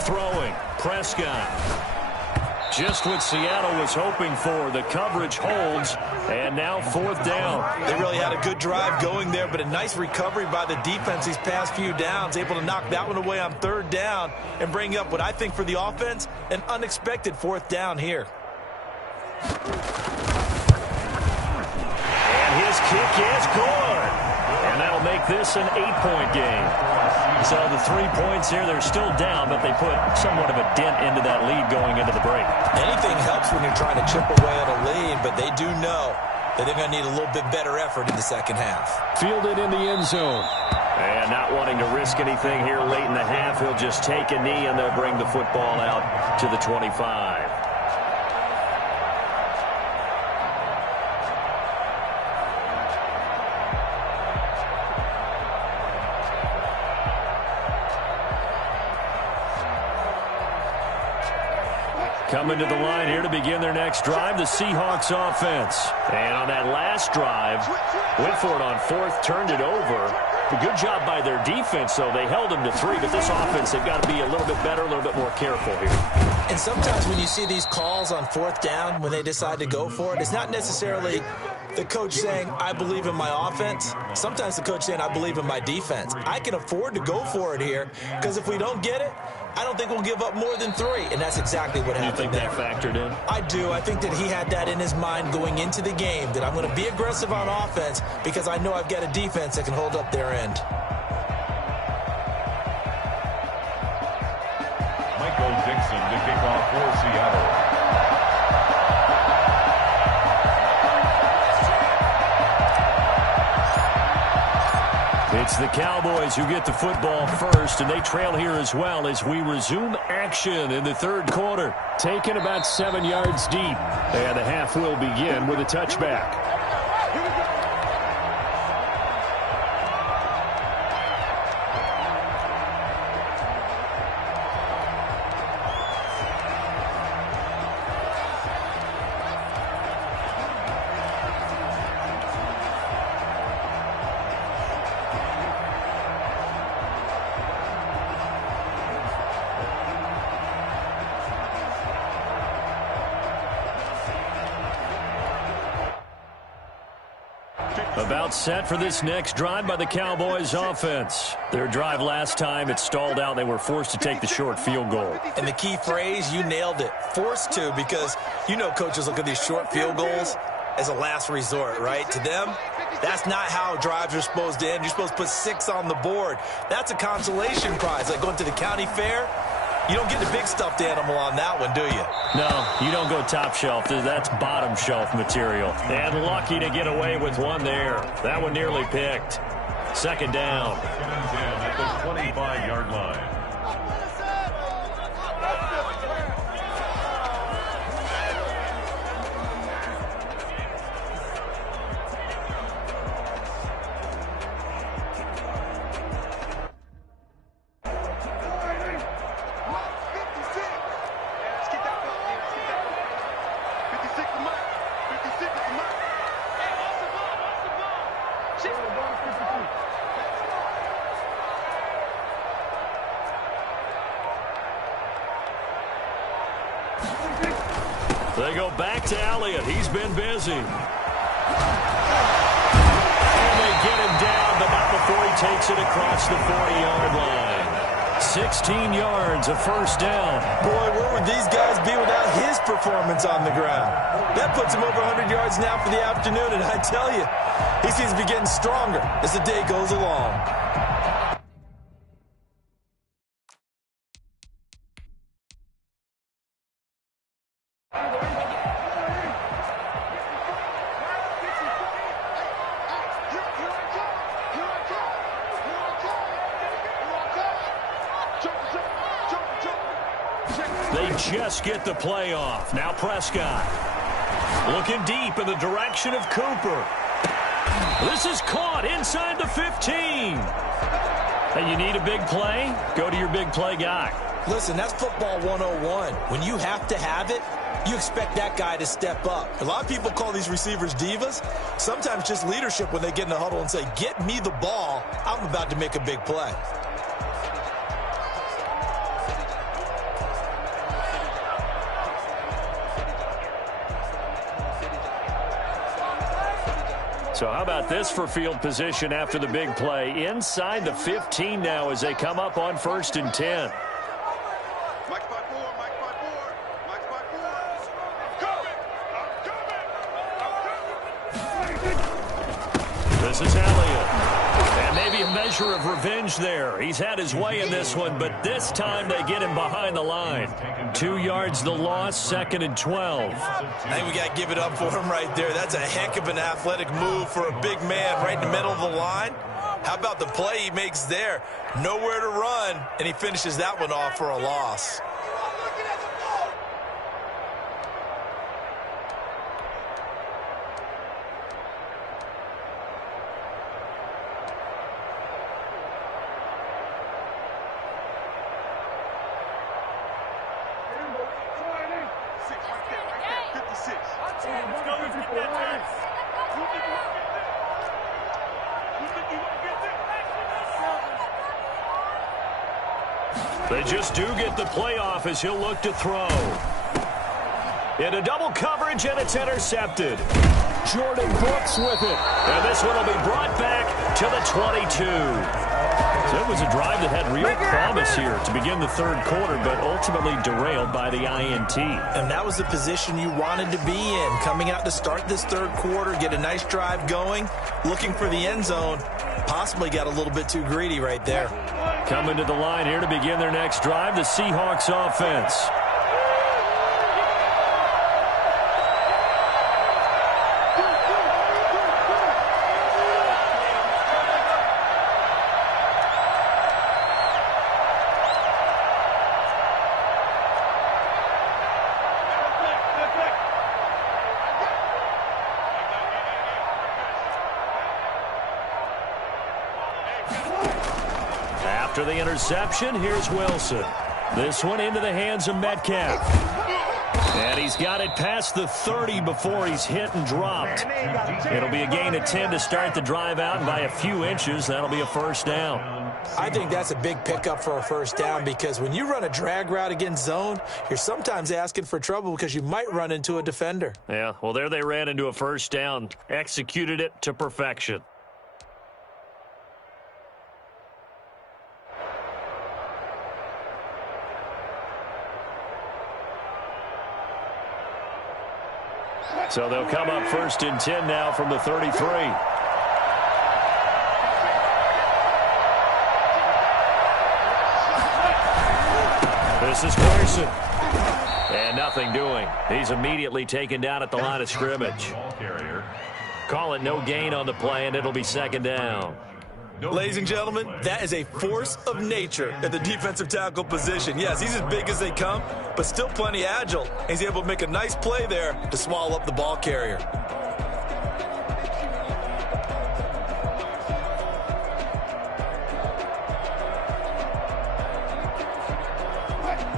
Throwing, Prescott. Just what Seattle was hoping for. The coverage holds, and now 4th down. They really had a good drive going there, but a nice recovery by the defense these past few downs, able to knock that one away on 3rd down and bring up what I think for the offense, an unexpected 4th down here. And his kick is good. And that'll make this an 8-point game. So the 3 points here, they're still down, but they put somewhat of a dent into that lead going into the break. Anything helps when you're trying to chip away at a lead, but they do know that they're going to need a little bit better effort in the second half. Fielded in the end zone. And not wanting to risk anything here late in the half, he'll just take a knee, and they'll bring the football out to the 25. Coming to the line here to begin their next drive, the Seahawks offense. And on that last drive, went for it on 4th, turned it over. A good job by their defense, though. They held them to 3, but this offense, they've got to be a little bit better, a little bit more careful here. And sometimes when you see these calls on 4th down, when they decide to go for it, it's not necessarily the coach saying, I believe in my offense. Sometimes the coach saying, I believe in my defense. I can afford to go for it here, because if we don't get it, I don't think we'll give up more than 3, and that's exactly what happened. You think that factored in? I do. I think that he had that in his mind going into the game, that I'm going to be aggressive on offense because I know I've got a defense that can hold up their end. Michael Dixon to kick off for Seattle. It's the Cowboys who get the football first, and they trail here as well as we resume action in the 3rd quarter. Taken about 7 yards deep, and the half will begin with a touchback. About set for this next drive by the Cowboys offense. Their drive last time, it stalled out. They were forced to take the short field goal. And the key phrase, you nailed it, forced to, because you know coaches look at these short field goals as a last resort, right? To them, that's not how drives are supposed to end. You're supposed to put 6 on the board. That's a consolation prize, like going to the county fair. You don't get the big stuffed animal on that one, do you? No, you don't go top shelf. That's bottom shelf material. And lucky to get away with one there. That one nearly picked. 2nd down. 2nd and 10 at the 25-yard line. They go back to Elliott. He's been busy. And they get him down, but not before he takes it across the 40-yard line. 16 yards, a first down. Boy, where would these guys be without his performance on the ground? That puts him over 100 yards now for the afternoon, and I tell you, he seems to be getting stronger as the day goes along. They just get the play off. Now Prescott looking deep in the direction of Cooper. This is caught inside the 15. Hey, you need a big play? Go to your big play guy. Listen, that's football 101. When you have to have it, you expect that guy to step up. A lot of people call these receivers divas. Sometimes just leadership when they get in the huddle and say, get me the ball. I'm about to make a big play. So how about this for field position after the big play? Inside the 15 now as they come up on 1st and 10. This is Elliott. And maybe a measure of revenge there. He's had his way in this one, but this time they get him behind the line. 2 yards the loss, 2nd and 12. I think we got to give it up for him right there. That's a heck of an athletic move for a big man right in the middle of the line. How about the play he makes there? Nowhere to run, and he finishes that one off for a loss. They just do get the playoff as he'll look to throw. Into double coverage, and it's intercepted. Jordan Brooks with it. And this one will be brought back to the 22. So it was a drive that had real promise here to begin the third quarter, but ultimately derailed by the INT. And that was the position you wanted to be in. Coming out to start this third quarter, get a nice drive going, looking for the end zone. Possibly got a little bit too greedy right there. Coming to the line here to begin their next drive, the Seahawks offense. After the interception, here's Wilson. This one into the hands of Metcalf. And he's got it past the 30 before he's hit and dropped. It'll be a gain of 10 to start the drive out, and by a few inches, that'll be a first down. I think that's a big pickup for a first down, because when you run a drag route against zone, you're sometimes asking for trouble because you might run into a defender. Yeah, well, there they ran into a first down, executed it to perfection. So they'll come up 1st and 10 now from the 33. This is Carson. And nothing doing. He's immediately taken down at the line of scrimmage. Call it no gain on the play, and it'll be 2nd down. Ladies and gentlemen, that is a force of nature at the defensive tackle position. Yes, he's as big as they come, but still plenty agile. He's able to make a nice play there to swallow up the ball carrier.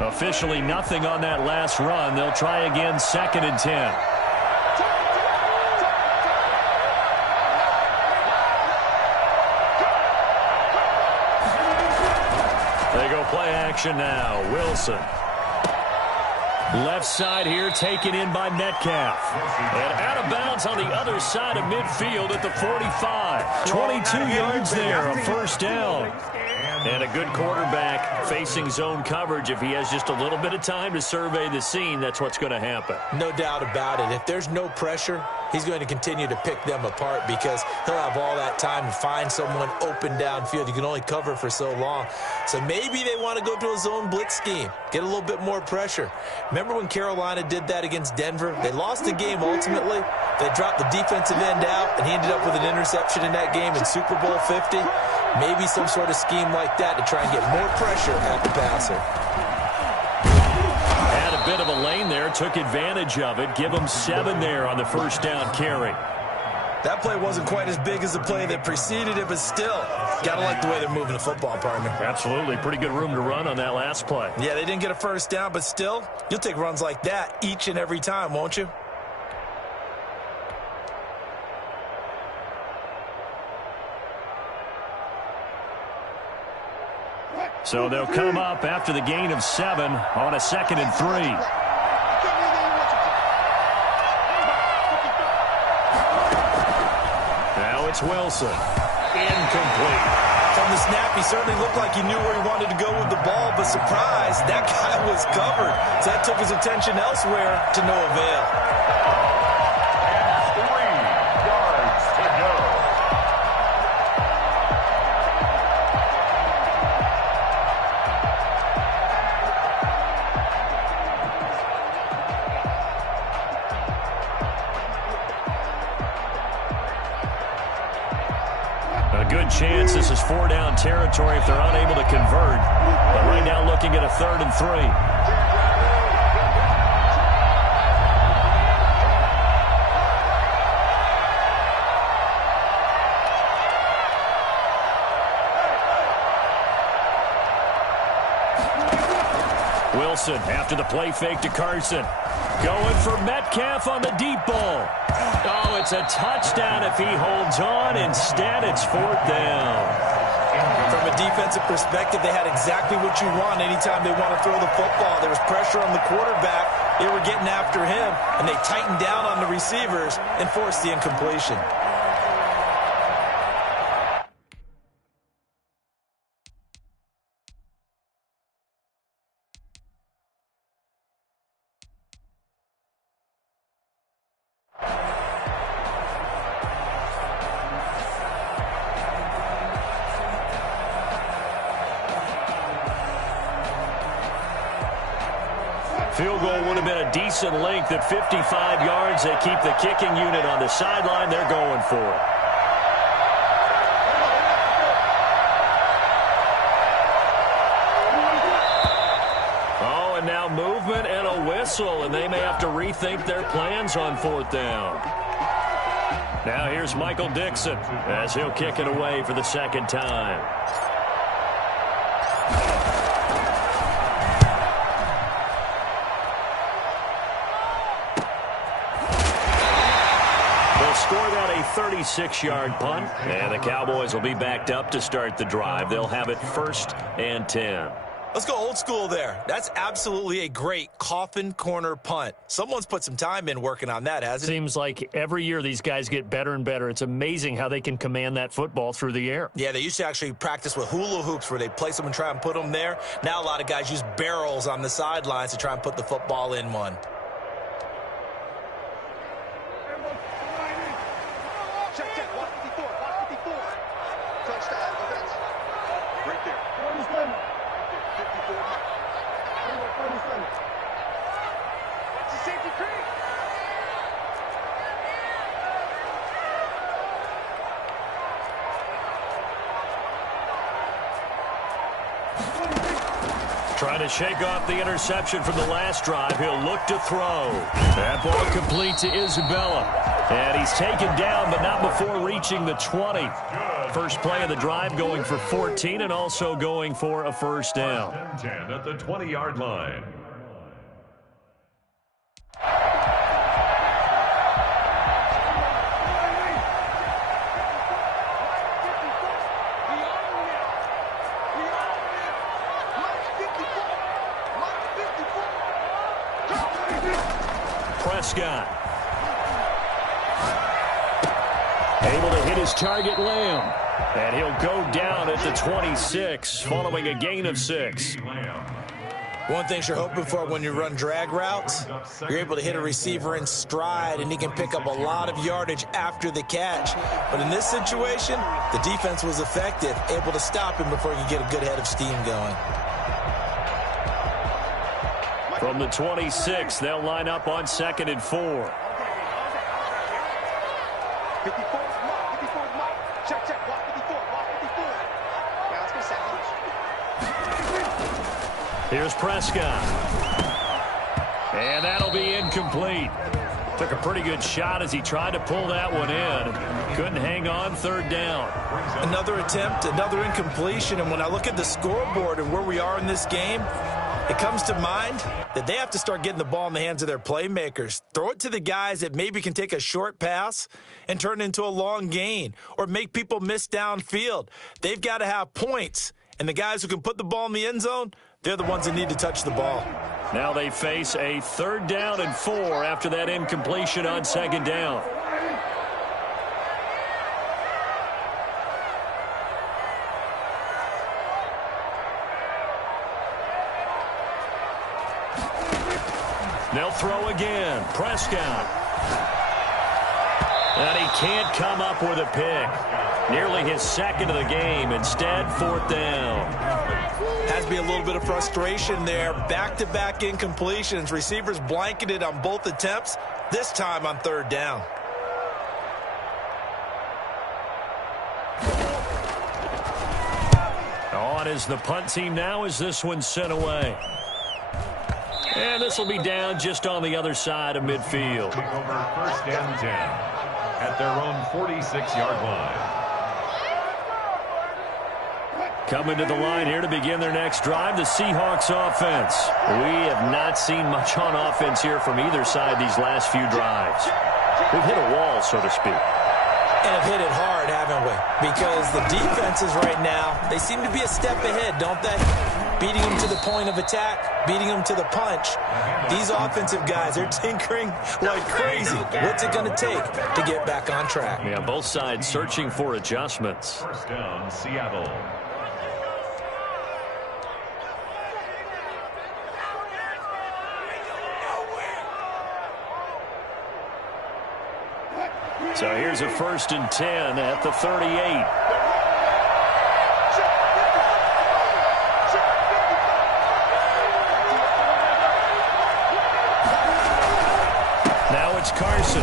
Officially nothing on that last run. They'll try again, 2nd and 10. Play action now. Wilson. Left side here taken in by Metcalf. And out of bounds inbounds on the other side of midfield at the 45. 22 yards there, a first down. And a good quarterback facing zone coverage. If he has just a little bit of time to survey the scene, that's what's going to happen. No doubt about it. If there's no pressure, he's going to continue to pick them apart because he'll have all that time to find someone open downfield. You can only cover for so long. So maybe they want to go to a zone blitz scheme, get a little bit more pressure. Remember when Carolina did that against Denver? They lost the game ultimately. They dropped the defensive end out, and he ended up with an interception in that game in Super Bowl 50. Maybe some sort of scheme like that to try and get more pressure at the passer. Had a bit of a lane there, took advantage of it. Give him 7 there on the first down carry. That play wasn't quite as big as the play that preceded it, but still, gotta like the way they're moving the football, partner. Absolutely. Pretty good room to run on that last play. Yeah, they didn't get a first down, but still, you'll take runs like that each and every time, won't you? So they'll come up after the gain of 7 on a 2nd and 3. Now it's Wilson. Incomplete. From the snap, he certainly looked like he knew where he wanted to go with the ball, but surprise, that guy was covered. So that took his attention elsewhere to no avail. And 3 yards to go. Good chance this is 4-down territory if they're unable to convert. But right now looking at a 3rd and 3. Wilson after the play fake to Carson. Going for Metcalf on the deep ball. Oh, it's a touchdown if he holds on. Instead, it's 4th down. From a defensive perspective, they had exactly what you want anytime they want to throw the football. There was pressure on the quarterback. They were getting after him, and they tightened down on the receivers and forced the incompletion. Field goal would have been a decent length at 55 yards. They keep the kicking unit on the sideline. They're going for it. Oh, and now movement and a whistle, and they may have to rethink their plans on 4th down. Now here's Michael Dixon as he'll kick it away for the 2nd time. Scored out a 36-yard punt, and the Cowboys will be backed up to start the drive. They'll have it 1st and 10. Let's go old school there. That's absolutely a great coffin corner punt. Someone's put some time in working on that, hasn't it? Seems like every year these guys get better and better. It's amazing how they can command that football through the air. Yeah, they used to actually practice with hula hoops where they place them and try and put them there. Now a lot of guys use barrels on the sidelines to try and put the football in one. Trying to shake off the interception from the last drive. He'll look to throw. That ball complete to Isabella. And he's taken down, but not before reaching the 20. First play of the drive going for 14 and also going for a first down. 10 at the 20-yard line. Prescott. Able to hit his target, Lamb. And he'll go down at the 26 following a gain of 6. One thing you're hoping for when you run drag routes, you're able to hit a receiver in stride, and he can pick up a lot of yardage after the catch. But in this situation, the defense was effective, able to stop him before he could get a good head of steam going. From the 26, they'll line up on 2nd and 4. 54 is Mike. 54 is Mike. Check, check. Block 54. Block 54. Yeah, let's go set lunch. Here's Prescott. And that'll be incomplete. Took a pretty good shot as he tried to pull that one in. Couldn't hang on, 3rd down. Another attempt, another incompletion, and when I look at the scoreboard and where we are in this game, it comes to mind that they have to start getting the ball in the hands of their playmakers. Throw it to the guys that maybe can take a short pass and turn it into a long gain or make people miss downfield. They've got to have points, and the guys who can put the ball in the end zone, they're the ones that need to touch the ball. Now they face a 3rd down and 4 after that incompletion on 2nd down. They'll throw again. Prescott. And he can't come up with a pick. Nearly his 2nd of the game. Instead, 4th down. Has to be a little bit of frustration there. Back-to-back incompletions. Receivers blanketed on both attempts, this time on 3rd down. On is the punt team now as this one's sent away. And this will be down just on the other side of midfield. Take over 1st and 10 at their own 46-yard line. Coming to the line here to begin their next drive, the Seahawks offense. We have not seen much on offense here from either side these last few drives. We've hit a wall, so to speak. And have hit it hard, haven't we? Because the defenses right now, they seem to be a step ahead, don't they? Beating them to the point of attack, beating them to the punch. These offensive guys, they're tinkering like crazy. What's it going to take to get back on track? Yeah, both sides searching for adjustments. 1st down, Seattle. So here's a 1st and 10 at the 38. Now it's Carson.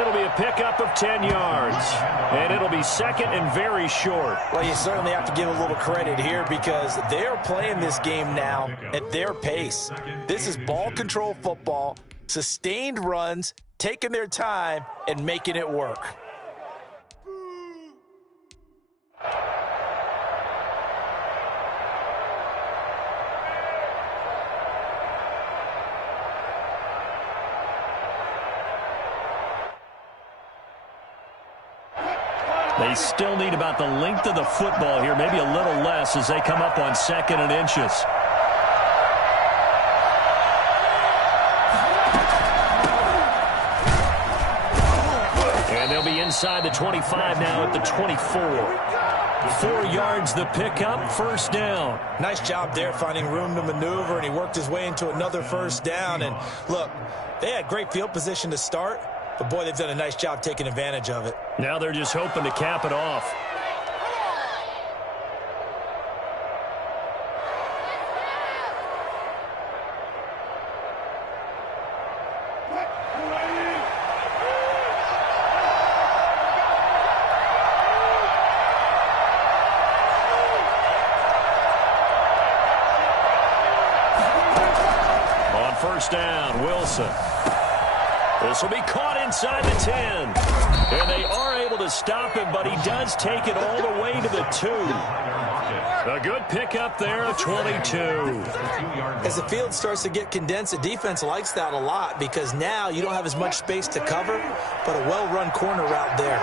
It'll be a pickup of 10 yards. And it'll be 2nd and very short. Well, you certainly have to give a little credit here because they're playing this game now at their pace. This is ball control football. Sustained runs, taking their time, and making it work. They still need about the length of the football here, maybe a little less as they come up on 2nd and inches. They'll be inside the 25 now at the 24. 4 yards the pickup, 1st down. Nice job there finding room to maneuver, and he worked his way into another 1st down. And look, they had great field position to start, but boy, they've done a nice job taking advantage of it. Now they're just hoping to cap it off. First down, Wilson. This will be caught inside the 10. And they are able to stop him, but he does take it all the way to the 2. A good pickup there of 22. As the field starts to get condensed, the defense likes that a lot because now you don't have as much space to cover, but a well-run corner route there.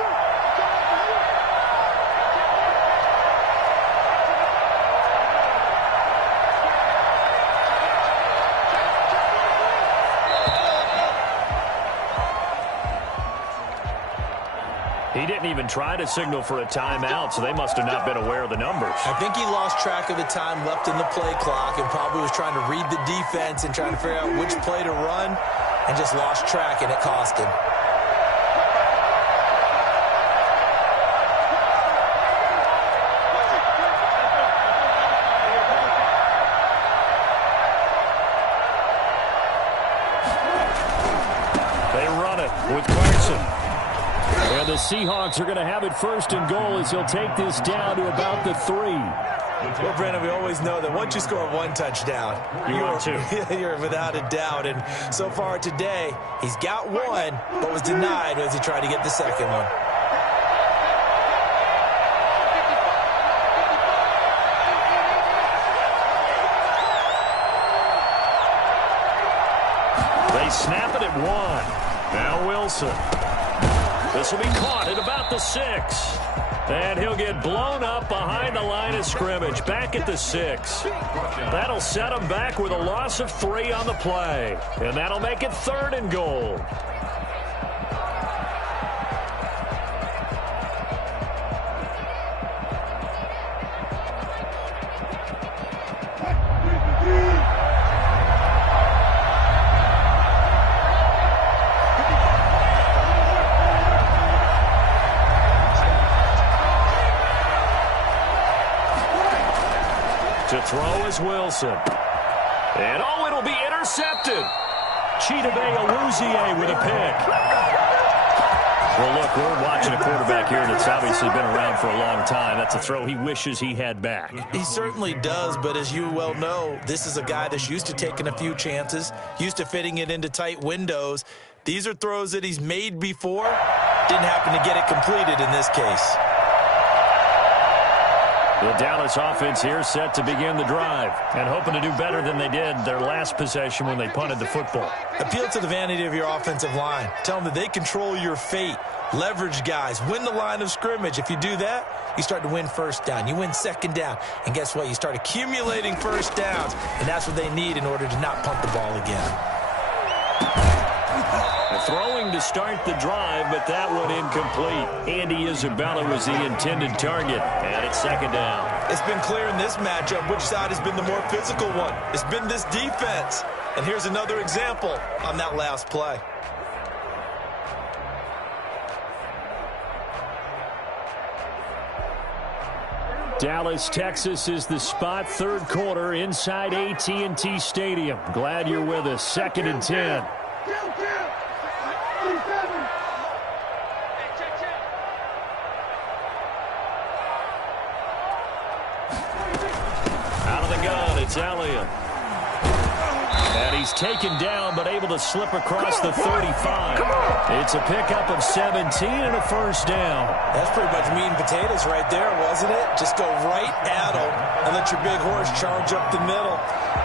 He didn't even try to signal for a timeout, so they must have not been aware of the numbers. I think he lost track of the time left in the play clock and probably was trying to read the defense and trying to figure out which play to run and just lost track, and it cost him. They run it with Carson. And the Seahawks are going to have it first and goal as he'll take this down to about the 3. Well, Brandon, we always know that once you score one touchdown, you're without a doubt. And so far today, he's got one, but was denied as he tried to get the second one. They snap it at 1. Now Wilson. This will be caught at about the 6. And he'll get blown up behind the line of scrimmage, back at the 6. That'll set him back with a loss of 3 on the play. And that'll make it 3rd and goal. To throw is Wilson. And, oh, it'll be intercepted. Chidobe Awuzie with a pick. Well, look, we're watching a quarterback here that's obviously been around for a long time. That's a throw he wishes he had back. He certainly does, but as you well know, this is a guy that's used to taking a few chances, used to fitting it into tight windows. These are throws that he's made before. Didn't happen to get it completed in this case. The Dallas offense here set to begin the drive and hoping to do better than they did their last possession when they punted the football. Appeal to the vanity of your offensive line. Tell them that they control your fate. Leverage guys. Win the line of scrimmage. If you do that, you start to win first down. You win second down. And guess what? You start accumulating first downs. And that's what they need in order to not punt the ball again. Throwing to start the drive, but that one incomplete. Andy Isabella was the intended target, and it's 2nd down. It's been clear in this matchup which side has been the more physical one. It's been this defense. And here's another example on that last play. Dallas, Texas is the spot. 3rd quarter inside AT&T Stadium. Glad you're with us. 2nd and 10. Out of the gun, it's Elliott. And he's taken down, but able to slip across the 35. It's a pickup of 17 and a first down. That's pretty much meat and potatoes right there, wasn't it? Just go right at him and let your big horse charge up the middle.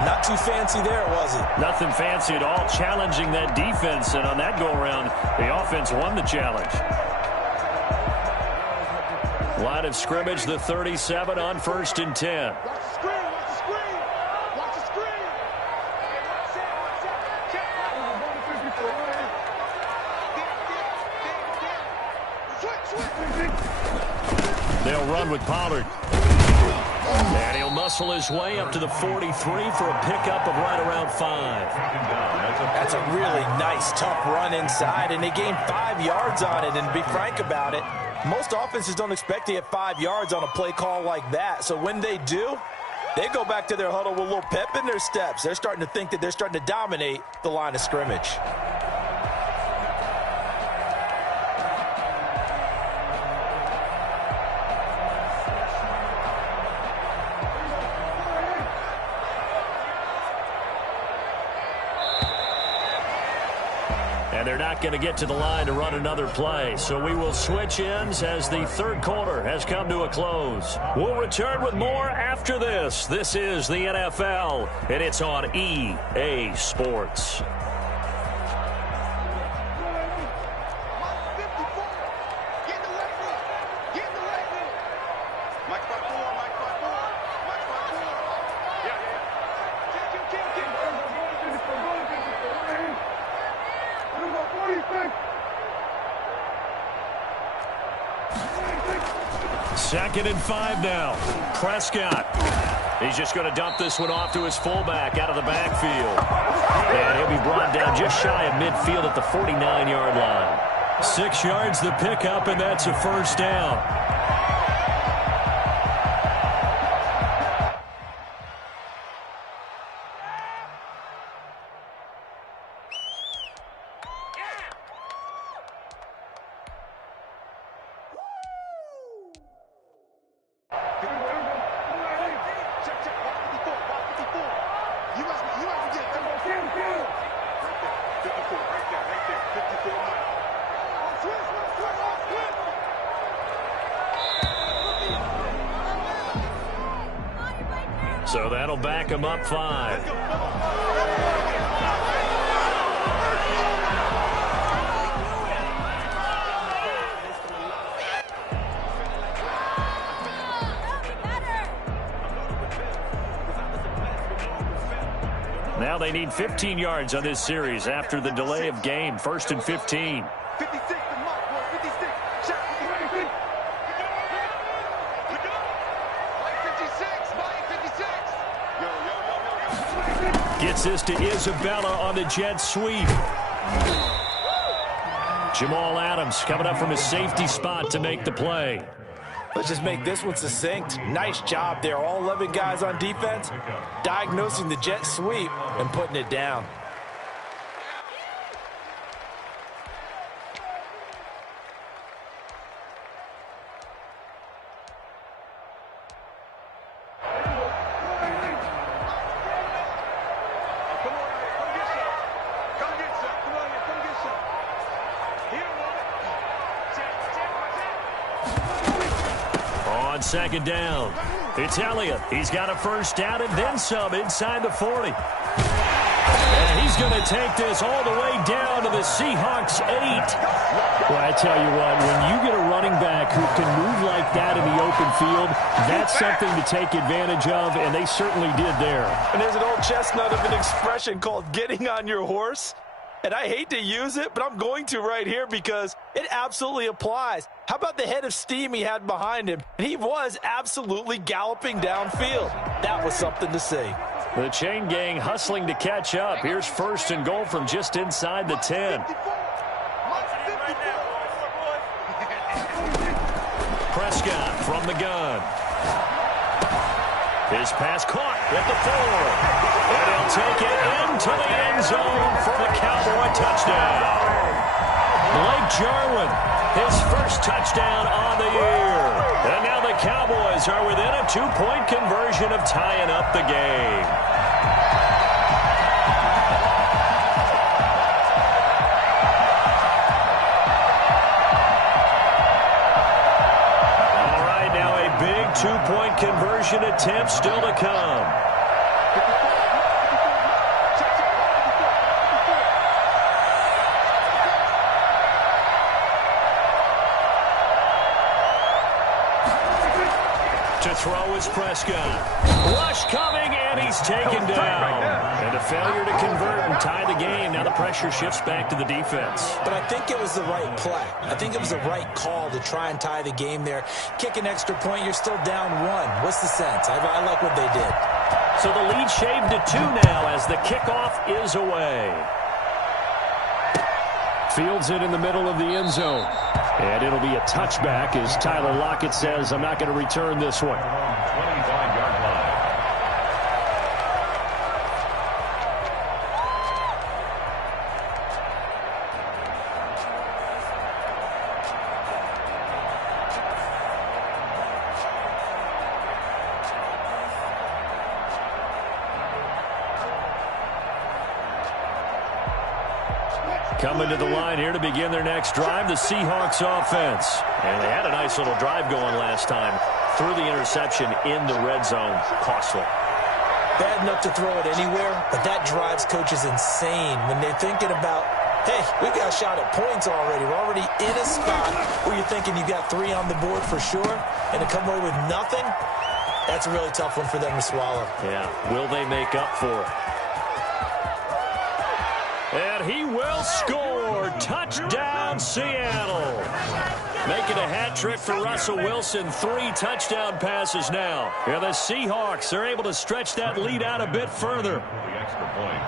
Not too fancy there, was it? Nothing fancy at all, challenging that defense. And on that go-around, the offense won the challenge. Line of scrimmage, the 37 on 1st and 10. Watch the screen, watch the screen. Watch the screen. They'll run with Pollard. And he'll muscle his way up to the 43 for a pickup of right around 5. That's a really nice, tough run inside, and they gained 5 yards on it. And to be frank about it, most offenses don't expect to get 5 yards on a play call like that. So when they do, they go back to their huddle with a little pep in their steps. They're starting to think that they're starting to dominate the line of scrimmage. And they're not going to get to the line to run another play. So we will switch ends as the 3rd quarter has come to a close. We'll return with more after this. This is the NFL, and it's on EA Sports. 2nd and 5 now. Prescott. He's just going to dump this one off to his fullback out of the backfield. And he'll be brought down just shy of midfield at the 49-yard line. 6 yards the pickup, and that's a first down. So that'll back him up 5. Now they need 15 yards on this series after the delay of game. 1st and 15. 56, the mark, boy, 56. Shot, 56. Gets this to Isabella on the jet sweep. Jamal Adams coming up from his safety spot to make the play. Let's just make this one succinct. Nice job there. All 11 guys on defense diagnosing the jet sweep and putting it down. On 2nd down, it's Elliott. He's got a first down and then some inside the 40. And he's going to take this all the way down to the Seahawks 8. Well, I tell you what, when you get a running back who can move like that in the open field, that's something to take advantage of, and they certainly did there. And there's an old chestnut of an expression called getting on your horse. And I hate to use it, but I'm going to right here because it absolutely applies. How about the head of steam he had behind him? And he was absolutely galloping downfield. That was something to see. The chain gang hustling to catch up. Here's 1st and goal from just inside the 10. Prescott from the gun. His pass caught at the 4. And he'll take it into the end zone for the Cowboy touchdown. Blake Jarwin, his first touchdown on the year. And now the Cowboys are within a 2-point conversion of tying up the game. All right, now a big 2-point conversion attempt still to come. To throw is Prescott. Rush coming, and he's taken down. And a failure to convert and tie the game. Now the pressure shifts back to the defense. But I think it was the right play. I think it was the right call to try and tie the game there. Kick an extra point, you're still down 1. What's the sense? I like what they did. So the lead shaved to 2 now as the kickoff is away. Fields it in the middle of the end zone. And it'll be a touchback as Tyler Lockett says, I'm not going to return this one. 25-yard line. Coming to the line here to begin their next drive, the Seahawks offense. And they had a nice little drive going last time. Threw the interception in the red zone. Costly. Bad enough to throw it anywhere, but that drives coaches insane when they're thinking about, hey, we got a shot at points already. We're already in a spot where you're thinking you got 3 on the board for sure, and to come away with nothing, that's a really tough one for them to swallow. Yeah, will they make up for it? And he will score. Touchdown, Seattle. Making a hat trick for Russell Wilson. 3 touchdown passes now. Yeah, the Seahawks are able to stretch that lead out a bit further. The extra point.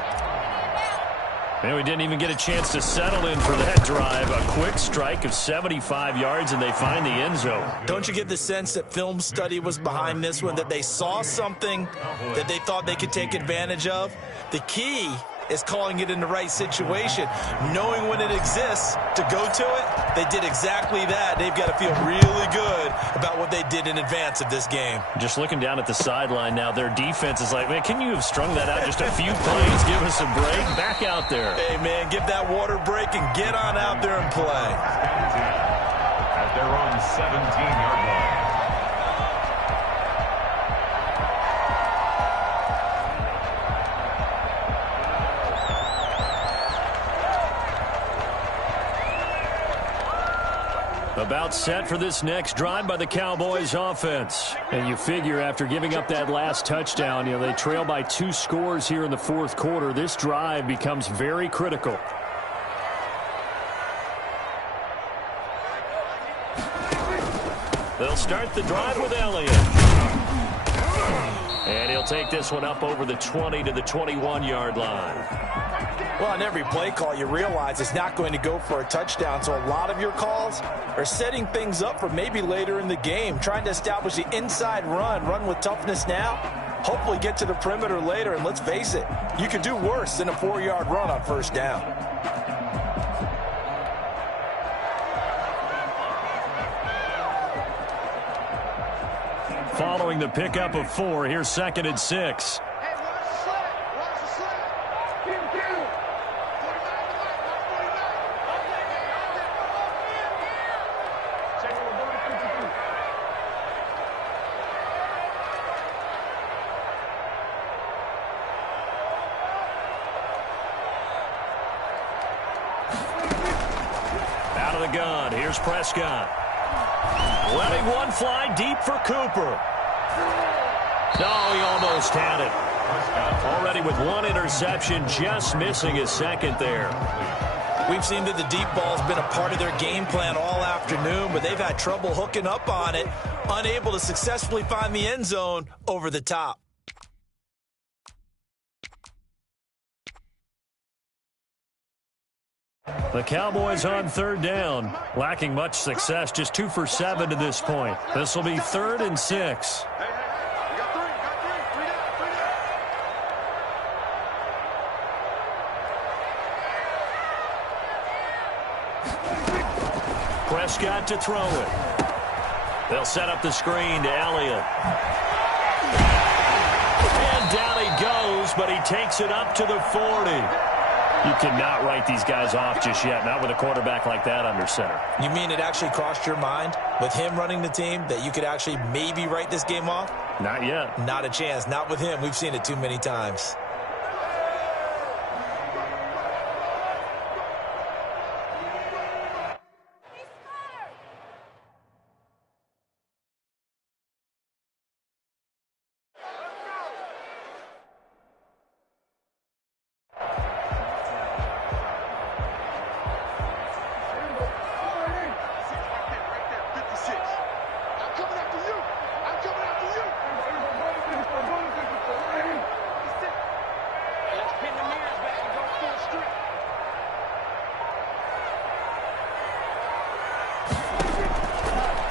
And we didn't even get a chance to settle in for that drive. A quick strike of 75 yards, and they find the end zone. Don't you get the sense that film study was behind this one, that they saw something that they thought they could take advantage of? The key is calling it in the right situation, knowing when it exists to go to it. They did exactly that. They've got to feel really good about what they did in advance of this game. Just looking down at the sideline now, their defense is like, man, can you have strung that out just a few plays? Give us a break. Back out there. Hey, man, give that water break and get on out there and play. At their own 17-yard line. About set for this next drive by the Cowboys offense. And you figure after giving up that last touchdown, they trail by 2 scores here in the fourth quarter. This drive becomes very critical. They'll start the drive with Elliott. And he'll take this one up over the 20 to the 21-yard line. Well, on every play call, you realize it's not going to go for a touchdown, so a lot of your calls are setting things up for maybe later in the game, trying to establish the inside run with toughness now, hopefully get to the perimeter later, and let's face it, you could do worse than a 4-yard run on first down. Following the pickup of 4, here's 2nd and 6. Out of the gun, here's Prescott. Letting one fly deep for Cooper. No, he almost had it. Already with 1 interception, just missing his 2nd there. We've seen that the deep ball's been a part of their game plan all afternoon, but they've had trouble hooking up on it, unable to successfully find the end zone over the top. The Cowboys on 3rd down, lacking much success, just 2 for 7 to this point. This will be 3rd and 6. Prescott to throw it. They'll set up the screen to Elliott. And down he goes, but he takes it up to the 40. You cannot write these guys off just yet, not with a quarterback like that under center. You mean it actually crossed your mind with him running the team that you could actually maybe write this game off? Not yet. Not a chance. Not with him. We've seen it too many times.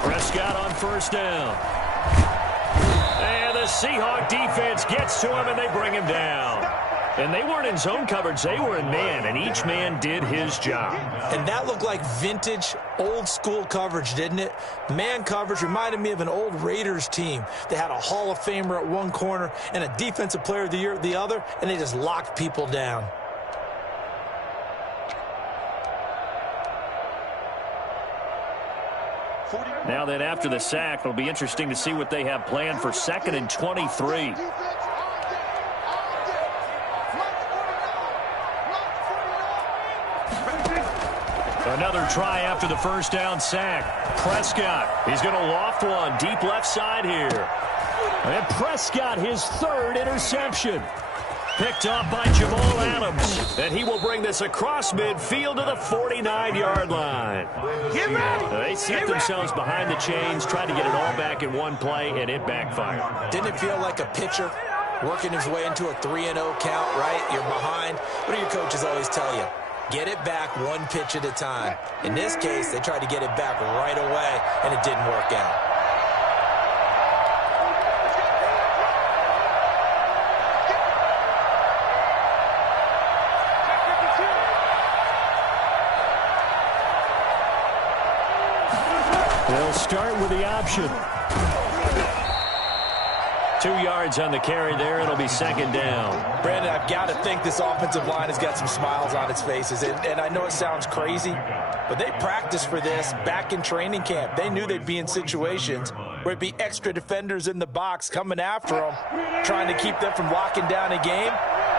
Prescott on 1st down. And the Seahawk defense gets to him, and they bring him down. And they weren't in zone coverage. They were in man, and each man did his job. And that looked like vintage, old-school coverage, didn't it? Man coverage reminded me of an old Raiders team. They had a Hall of Famer at one corner and a Defensive Player of the Year at the other, and they just locked people down. Now then, after the sack, it'll be interesting to see what they have planned for 2nd and 23. Another try after the 1st down sack. Prescott, he's going to loft one deep left side here. And Prescott, his 3rd interception. picked off by Jamal Adams. And he will bring this across midfield to the 49-yard line. They set themselves behind the chains, tried to get it all back in one play, and it backfired. Didn't it feel like a pitcher working his way into a 3-0 count, right? You're behind. What do your coaches always tell you? Get it back one pitch at a time. In this case, they tried to get it back right away, and it didn't work out. They'll start with the option. 2 yards on the carry there. It'll be second down. Brandon, I've got to think this offensive line has got some smiles on its faces. And I know it sounds crazy, but they practiced for this back in training camp. They knew they'd be in situations where it'd be extra defenders in the box coming after them, trying to keep them from locking down a game.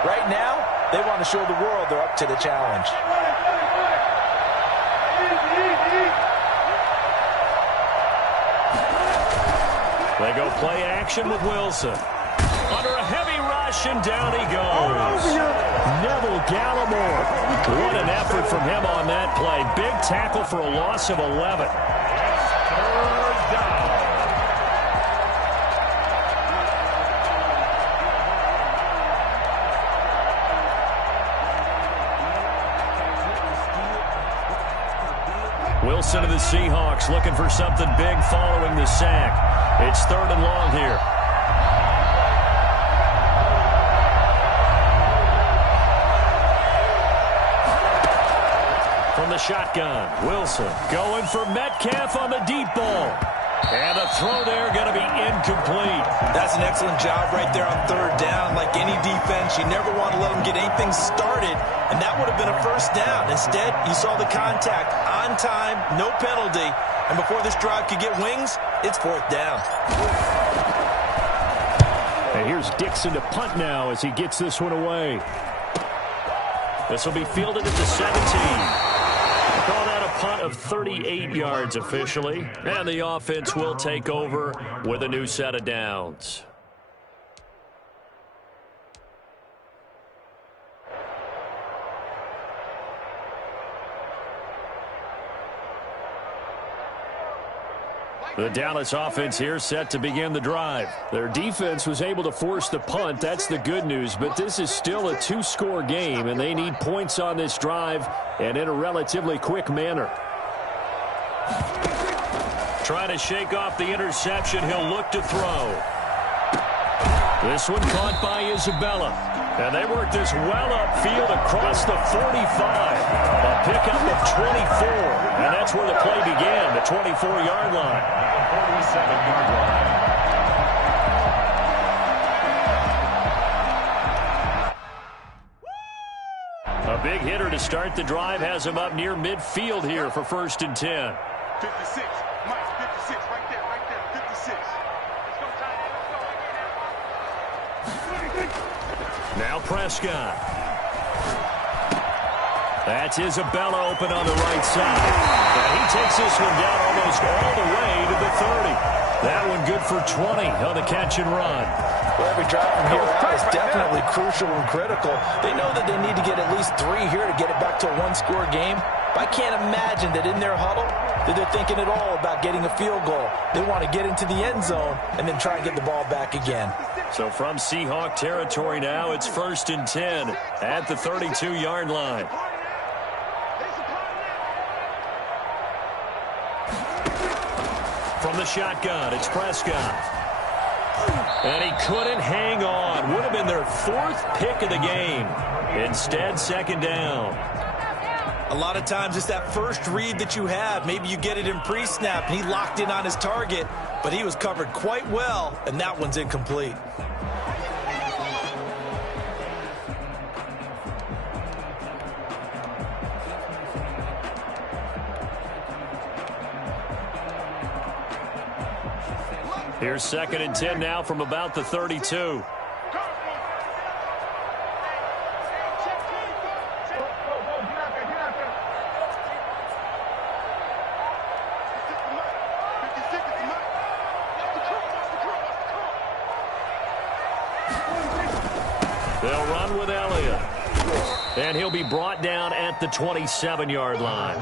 Right now, they want to show the world they're up to the challenge. They go play action with Wilson. Under a heavy rush, and down he goes. Neville Gallimore. What an effort from him on that play. Big tackle for a loss of 11. Third down. Wilson of the Seahawks looking for something big following the sack. It's third and long here. From the shotgun, Wilson going for Metcalf on the deep ball. And the throw there going to be incomplete. That's an excellent job right there on third down. Like any defense, you never want to let them get anything started, and that would have been a first down. Instead, you saw the contact on time, no penalty, and before this drive could get wings, it's fourth down. And here's Dixon to punt now as he gets this one away. This will be fielded at the 17. Call that a punt of 38 yards officially. And the offense will take over with a new set of downs. The Dallas offense here set to begin the drive. Their defense was able to force the punt. That's the good news. But this is still a two-score game, and they need points on this drive and in a relatively quick manner. Trying to shake off the interception. He'll look to throw. This one caught by Isabella. And they work this well upfield across the 45. A pickup of 24. And that's where the play began, the 24-yard line. 47-yard line. A big hitter to start the drive has him up near midfield here for 1st and 10. 56. Mike, 56. Right there, 56. Let's go, Tiny. Let's go. Now Prescott. That's Isabella open on the right side. And he takes this one down almost all the way to the 30. That one good for 20 on the catch and run. Well, every drive from here out is definitely crucial and critical. They know that they need to get at least 3 here to get it back to a one-score game. But I can't imagine that in their huddle that they're thinking at all about getting a field goal. They want to get into the end zone and then try and get the ball back again. So from Seahawk territory now, it's 1st and 10 at the 32-yard line. From the shotgun, it's Prescott. And he couldn't hang on. Would have been their 4th pick of the game. Instead, 2nd down. A lot of times it's that first read that you have. Maybe you get it in pre-snap, and he locked in on his target, but he was covered quite well, and that one's incomplete. Here's 2nd and 10 now from about the 32. They'll run run with Elliott. And he'll be brought down at the 27-yard line.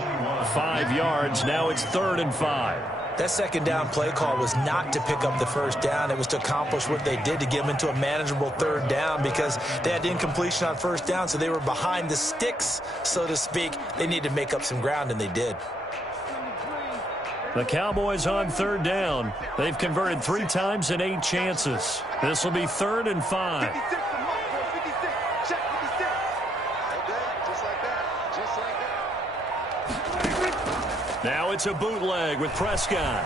5 yards. Now it's 3rd and 5. That second down play call was not to pick up the first down. It was to accomplish what they did, to get them into a manageable 3rd down, because they had incompletion on first down, so they were behind the sticks, so to speak. They needed to make up some ground, and they did. The Cowboys on 3rd down. They've converted 3 times in 8 chances. This will be 3rd and 5. Now it's a bootleg with Prescott.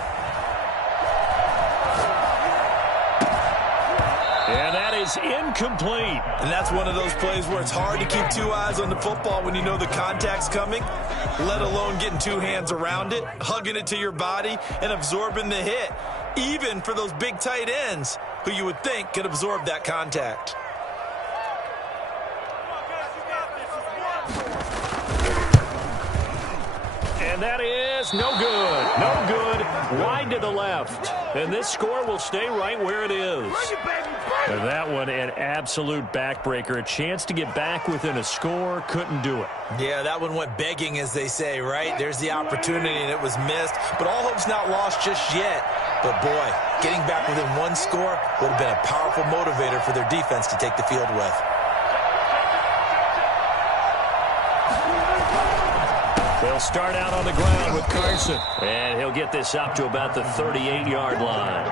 And that is incomplete. And that's one of those plays where it's hard to keep 2 eyes on the football when you know the contact's coming, let alone getting 2 hands around it, hugging it to your body, and absorbing the hit, even for those big tight ends who you would think could absorb that contact. And that is no good. No good. Wide to the left. And this score will stay right where it is. And that one, an absolute backbreaker. A chance to get back within a score. Couldn't do it. Yeah, that one went begging, as they say, right? There's the opportunity, and it was missed. But all hope's not lost just yet. But, boy, getting back within 1 score would have been a powerful motivator for their defense to take the field with. They'll start out on the ground with Carson. And he'll get this up to about the 38-yard line.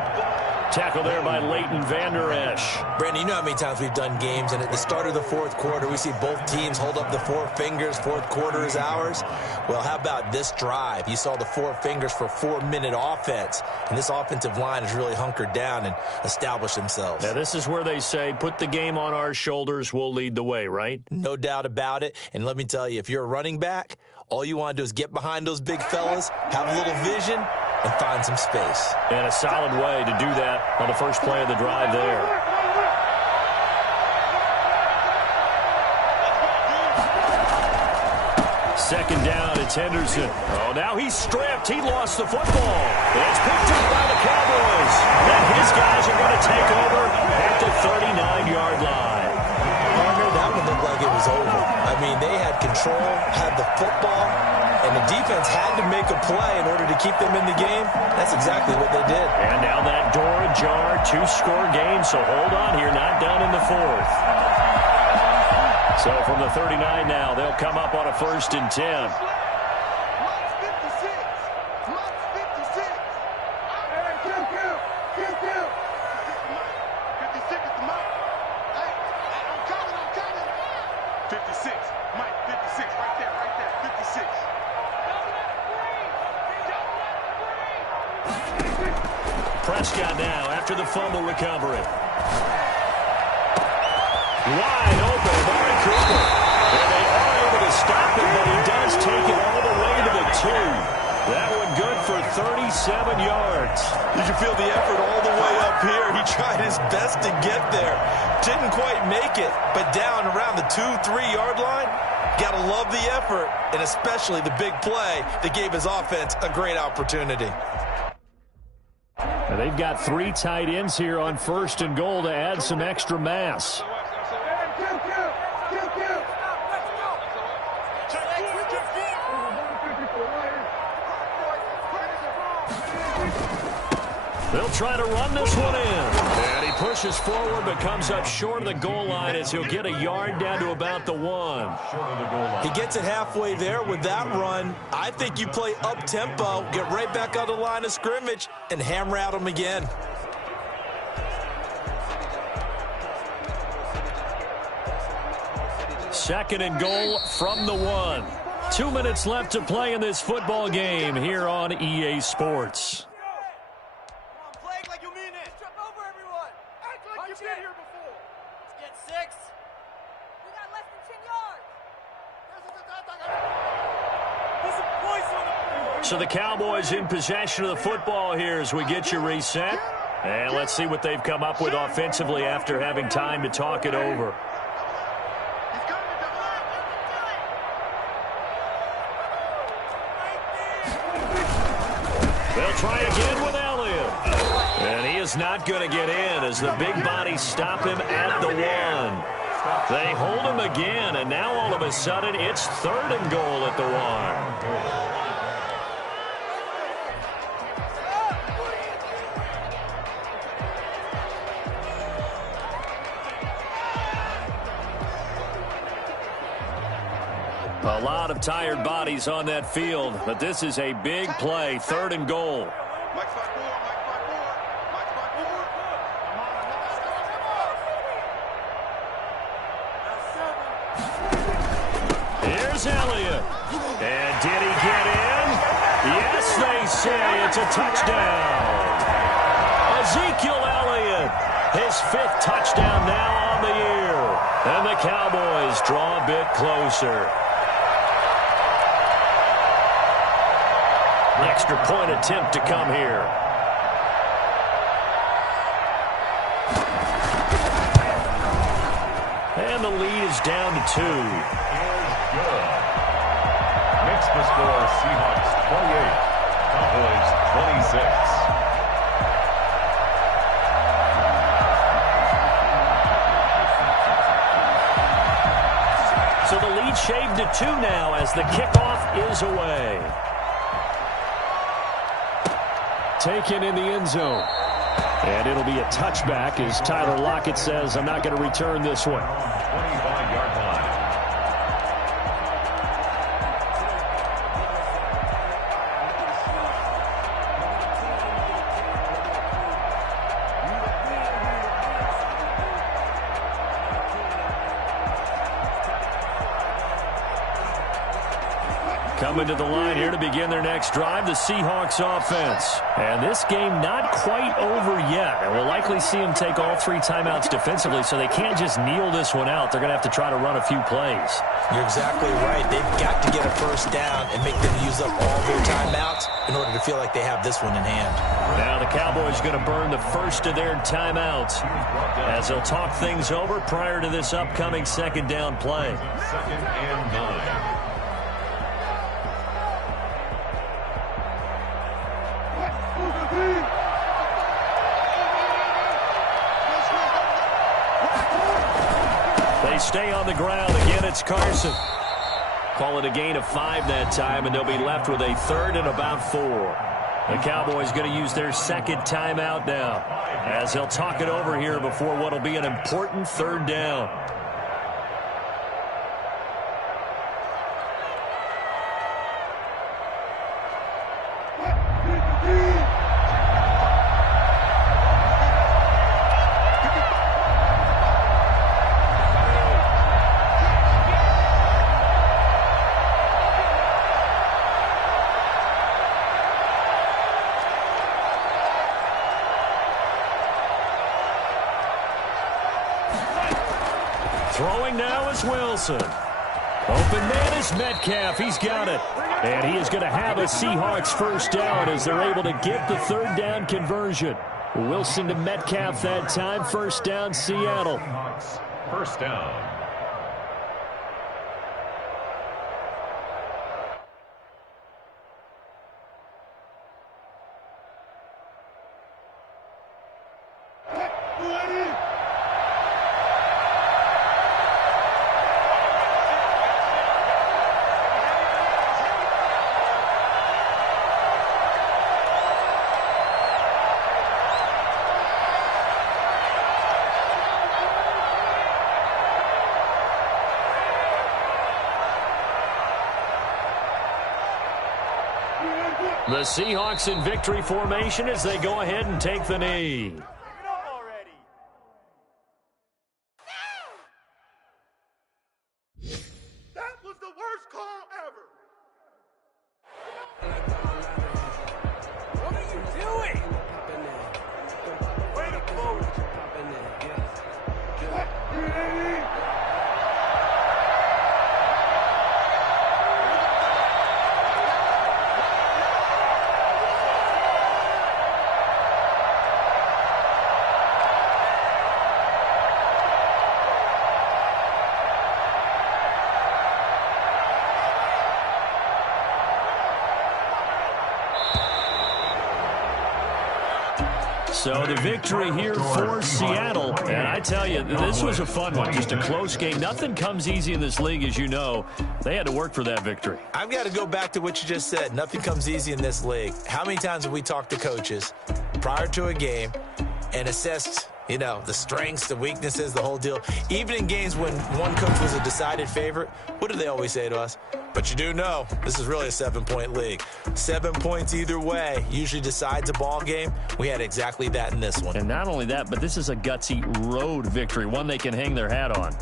Tackle there by Leighton Vander Esch. Brandon, you know how many times we've done games, and at the start of the 4th quarter, we see both teams hold up the 4 fingers, 4th quarter is ours. Well, how about this drive? You saw the 4 fingers for 4-minute offense, and this offensive line has really hunkered down and established themselves. Now, this is where they say, put the game on our shoulders, we'll lead the way, right? No doubt about it, and let me tell you, if you're a running back, all you want to do is get behind those big fellas, have a little vision, and find some space. And a solid way to do that on the first play of the drive there. Second down, it's Henderson. Oh, now he's stripped. He lost the football. It's picked up by the Cowboys. And his guys are going to take over at the 39-yard line. That one looked like it was over. I mean, they had control, had the football, and the defense had to make a play in order to keep them in the game. That's exactly what they did. And now that door ajar, 2-score game, so hold on here, not done in the 4th. So from the 39 now, they'll come up on a 1st and 10. Prescott now after the fumble recovery. Wide open, Amari Cooper. And they are able to stop him, but he does take it all the way to the 2. That one good for 37 yards. You can feel the effort all the way up here. He tried his best to get there. Didn't quite make it, but down around the 2-3-yard line, got to love the effort, and especially the big play that gave his offense a great opportunity. And they've got 3 tight ends here on 1st and goal to add some extra mass. They'll try to run this one in. And he pushes forward but comes up short of the goal line as he'll get a yard down to about the 1. He gets it halfway there with that run. I think you play up-tempo, get right back on the line of scrimmage, and hammer at him again. Second and goal from the 1. 2 minutes left to play in this football game here on EA Sports. So the Cowboys in possession of the football here as we get you reset. And let's see what they've come up with offensively after having time to talk it over. They'll try again with Elliott. And he is not going to get in as the big bodies stop him at the 1. They hold him again, and now all of a sudden it's 3rd and goal at the 1. A lot of tired bodies on that field, but this is a big play, 3rd and goal. Here's Elliott. And did he get in? Yes, they say it's a touchdown. Ezekiel Elliott, his 5th touchdown now on the year. And the Cowboys draw a bit closer. Extra point attempt to come here. And the lead is down to 2. Good. Makes the score Seahawks 28, Cowboys 26. So the lead shaved to 2 now as the kickoff is away. Taken in the end zone. And it'll be a touchback as Tyler Lockett says, I'm not going to return this one. 25-yard line. Coming to the line here to begin their next drive, the Seahawks offense. And this game not quite over yet. And we'll likely see them take all 3 timeouts defensively, so they can't just kneel this one out. They're going to have to try to run a few plays. You're exactly right. They've got to get a first down and make them use up all their timeouts in order to feel like they have this one in hand. Now the Cowboys going to burn the first of their timeouts as they'll talk things over prior to this upcoming 2nd down play. 2nd and 9. They stay on the ground. Again, it's Carson. Call it a gain of 5 that time, and they'll be left with a 3rd and about 4. The Cowboys going to use their 2nd timeout now as they'll talk it over here before what will be an important 3rd down. Throwing now is Wilson. Open man is Metcalf. He's got it. And he is going to have a Seahawks first down as they're able to get the 3rd down conversion. Wilson to Metcalf that time. First down, Seattle. First down. The Seahawks in victory formation as they go ahead and take the knee. That was the worst call ever. What are you doing? Way to blow it. So the victory here for Seattle. And I tell you, this was a fun one. Just a close game. Nothing comes easy in this league, as you know. They had to work for that victory. I've got to go back to what you just said. Nothing comes easy in this league. How many times have we talked to coaches prior to a game and assessed, you know, the strengths, the weaknesses, the whole deal? Even in games when one coach was a decided favorite, what do they always say to us? But you do know this is really a 7-point league. 7 points either way usually decides a ball game. We had exactly that in this one. And not only that, but this is a gutsy road victory, one they can hang their hat on.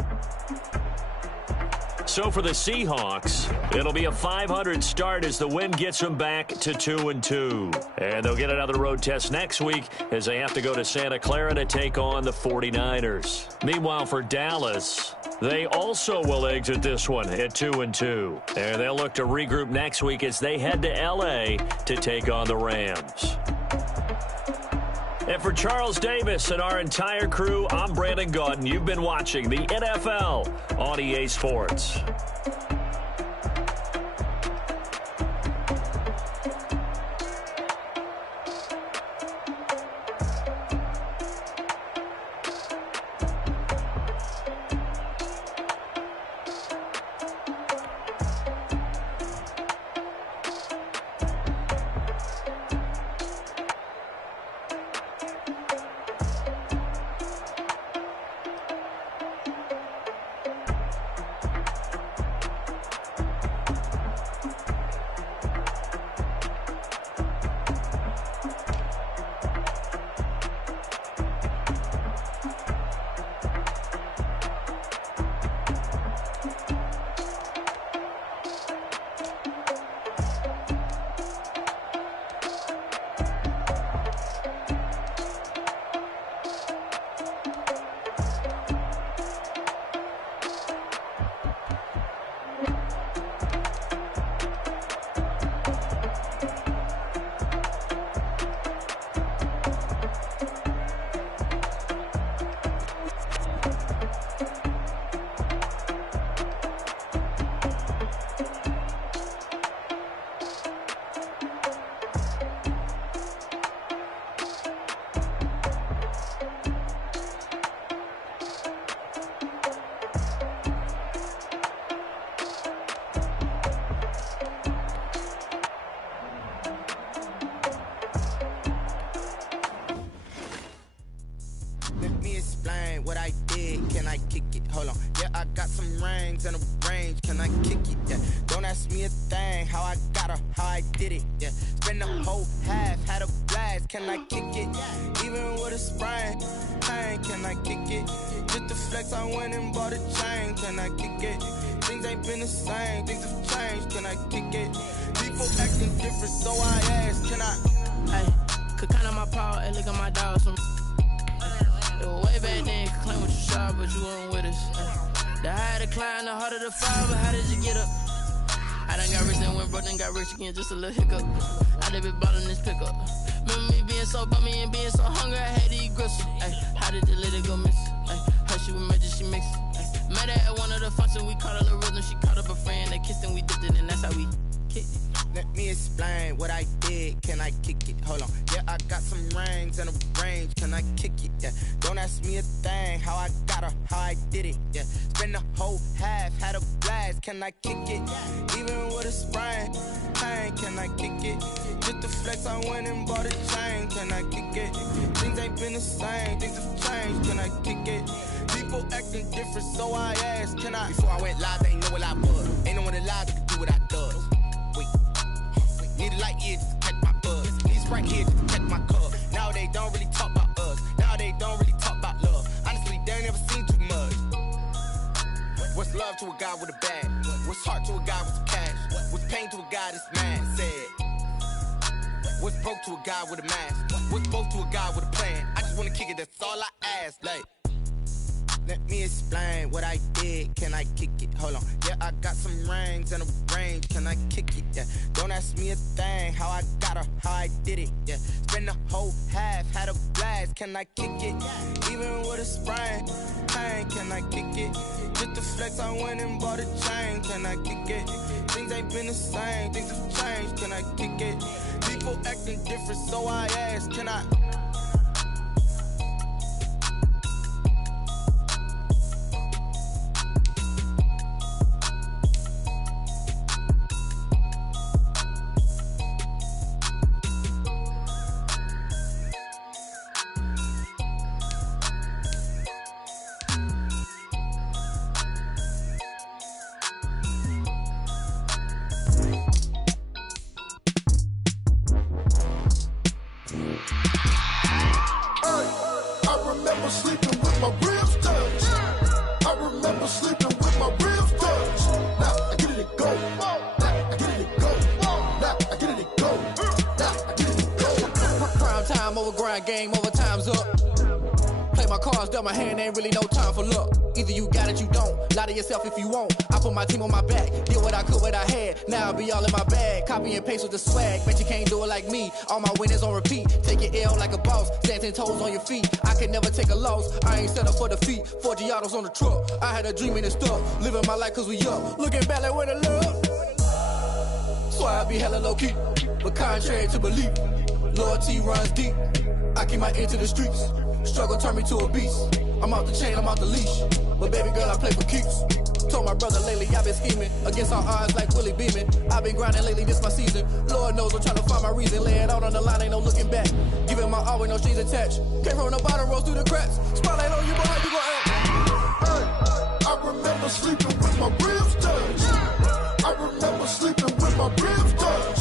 So for the Seahawks, it'll be a 500 start as the win gets them back to 2-2. And they'll get another road test next week as they have to go to Santa Clara to take on the 49ers. Meanwhile, for Dallas, they also will exit this one at 2-2. And they'll look to regroup next week as they head to L.A. to take on the Rams. And for Charles Davis and our entire crew, I'm Brandon Gaudin. You've been watching the NFL on EA Sports. What I did, can I kick it? Hold on, yeah, I got some rings and a range, can I kick it? Yeah, don't ask me a thing, how I got her, how I did it. Yeah, spend the whole half, had a blast, can I kick it? Even with a sprain, pain, can I kick it? Just the flex, I went and bought a chain, can I kick it? Things ain't been the same, things have changed, can I kick it? People acting different, so I asked, can I? Hey, could count on my power, and look at my dogs from. Way back then, you could claim what you saw, but you weren't with us. The higher the climb, the harder the fall, but how did you get up? I done got rich and went broke, then got rich again, just a little hiccup. I done been ballin' this pickup. Remember me being so bummy and being so hungry, I had to eat gristle. Ay, how did the lady go miss? Her she was magic, she mixed. Met her at one of the functions, we caught a little rhythm, she caught up a friend, they kissed and we dipped it, and that's how we kicked it. Let me explain what I did, can I kick it? Hold on, yeah, I got some rings and a range, can I kick it? Yeah, don't ask me a thing, how I got her, how I did it. Yeah, spend the whole half, had a blast, can I kick it? Even with a sprain, pain, can I kick it? Just the flex, I went and bought a chain, can I kick it? Things ain't been the same, things have changed, can I kick it? People acting different, so I asked, can I? Before I went live, they ain't know what I was. Ain't no one alive that could do what I does. Need a light year just to catch my buzz. Need Sprite here just to catch my cup. Now they don't really talk about us. Now they don't really talk about love. Honestly, they ain't never seen too much. What's love to a guy with a bag? What's heart to a guy with some cash? What's pain to a guy that's mad? Said. What's broke to a guy with a mask? What's both to a guy with a plan? I just wanna kick it, that's all I ask. Like, let me explain what I did, can I kick it? Hold on, yeah, I got some rings and a range, can I kick it? Yeah, don't ask me a thing, how I got her, how I did it. Yeah, spend the whole half, had a blast, can I kick it? Even with a sprain, pain, can I kick it? Just the flex, I went and bought a chain, can I kick it? Things ain't been the same, things have changed, can I kick it? People acting different, so I asked, can I? never grind, game over, time's up. Play my cards, dealt my hand, ain't really no time for luck. Either you got it, you don't. Lie to yourself if you won't. I put my team on my back, did what I could, what I had. Now I'll be all in my bag, copy and paste with the swag. Bet you can't do it like me. All my winners on repeat. Take your L like a boss, stand 10 toes on your feet. I can never take a loss. I ain't set up for defeat. 4 Giottos on the truck. I had a dream and it's stuck. Living my life cause we up. Looking back like where the love. So I be hella low key, but contrary to belief, loyalty runs deep. I keep my ear to the streets. Struggle turned me to a beast. I'm off the chain, I'm off the leash. But baby girl, I play for keeps. Told my brother lately, I've been scheming against all odds like Willie Beeman. I've been grinding lately, this my season. Lord knows I'm trying to find my reason. Lay it out on the line, ain't no looking back. Giving my all with no strings attached. Came from the bottom, rose through the cracks. Spotlight on you, boy, how you gon' act? Hey, I remember sleeping with my ribs touched. I remember sleeping with my ribs touched.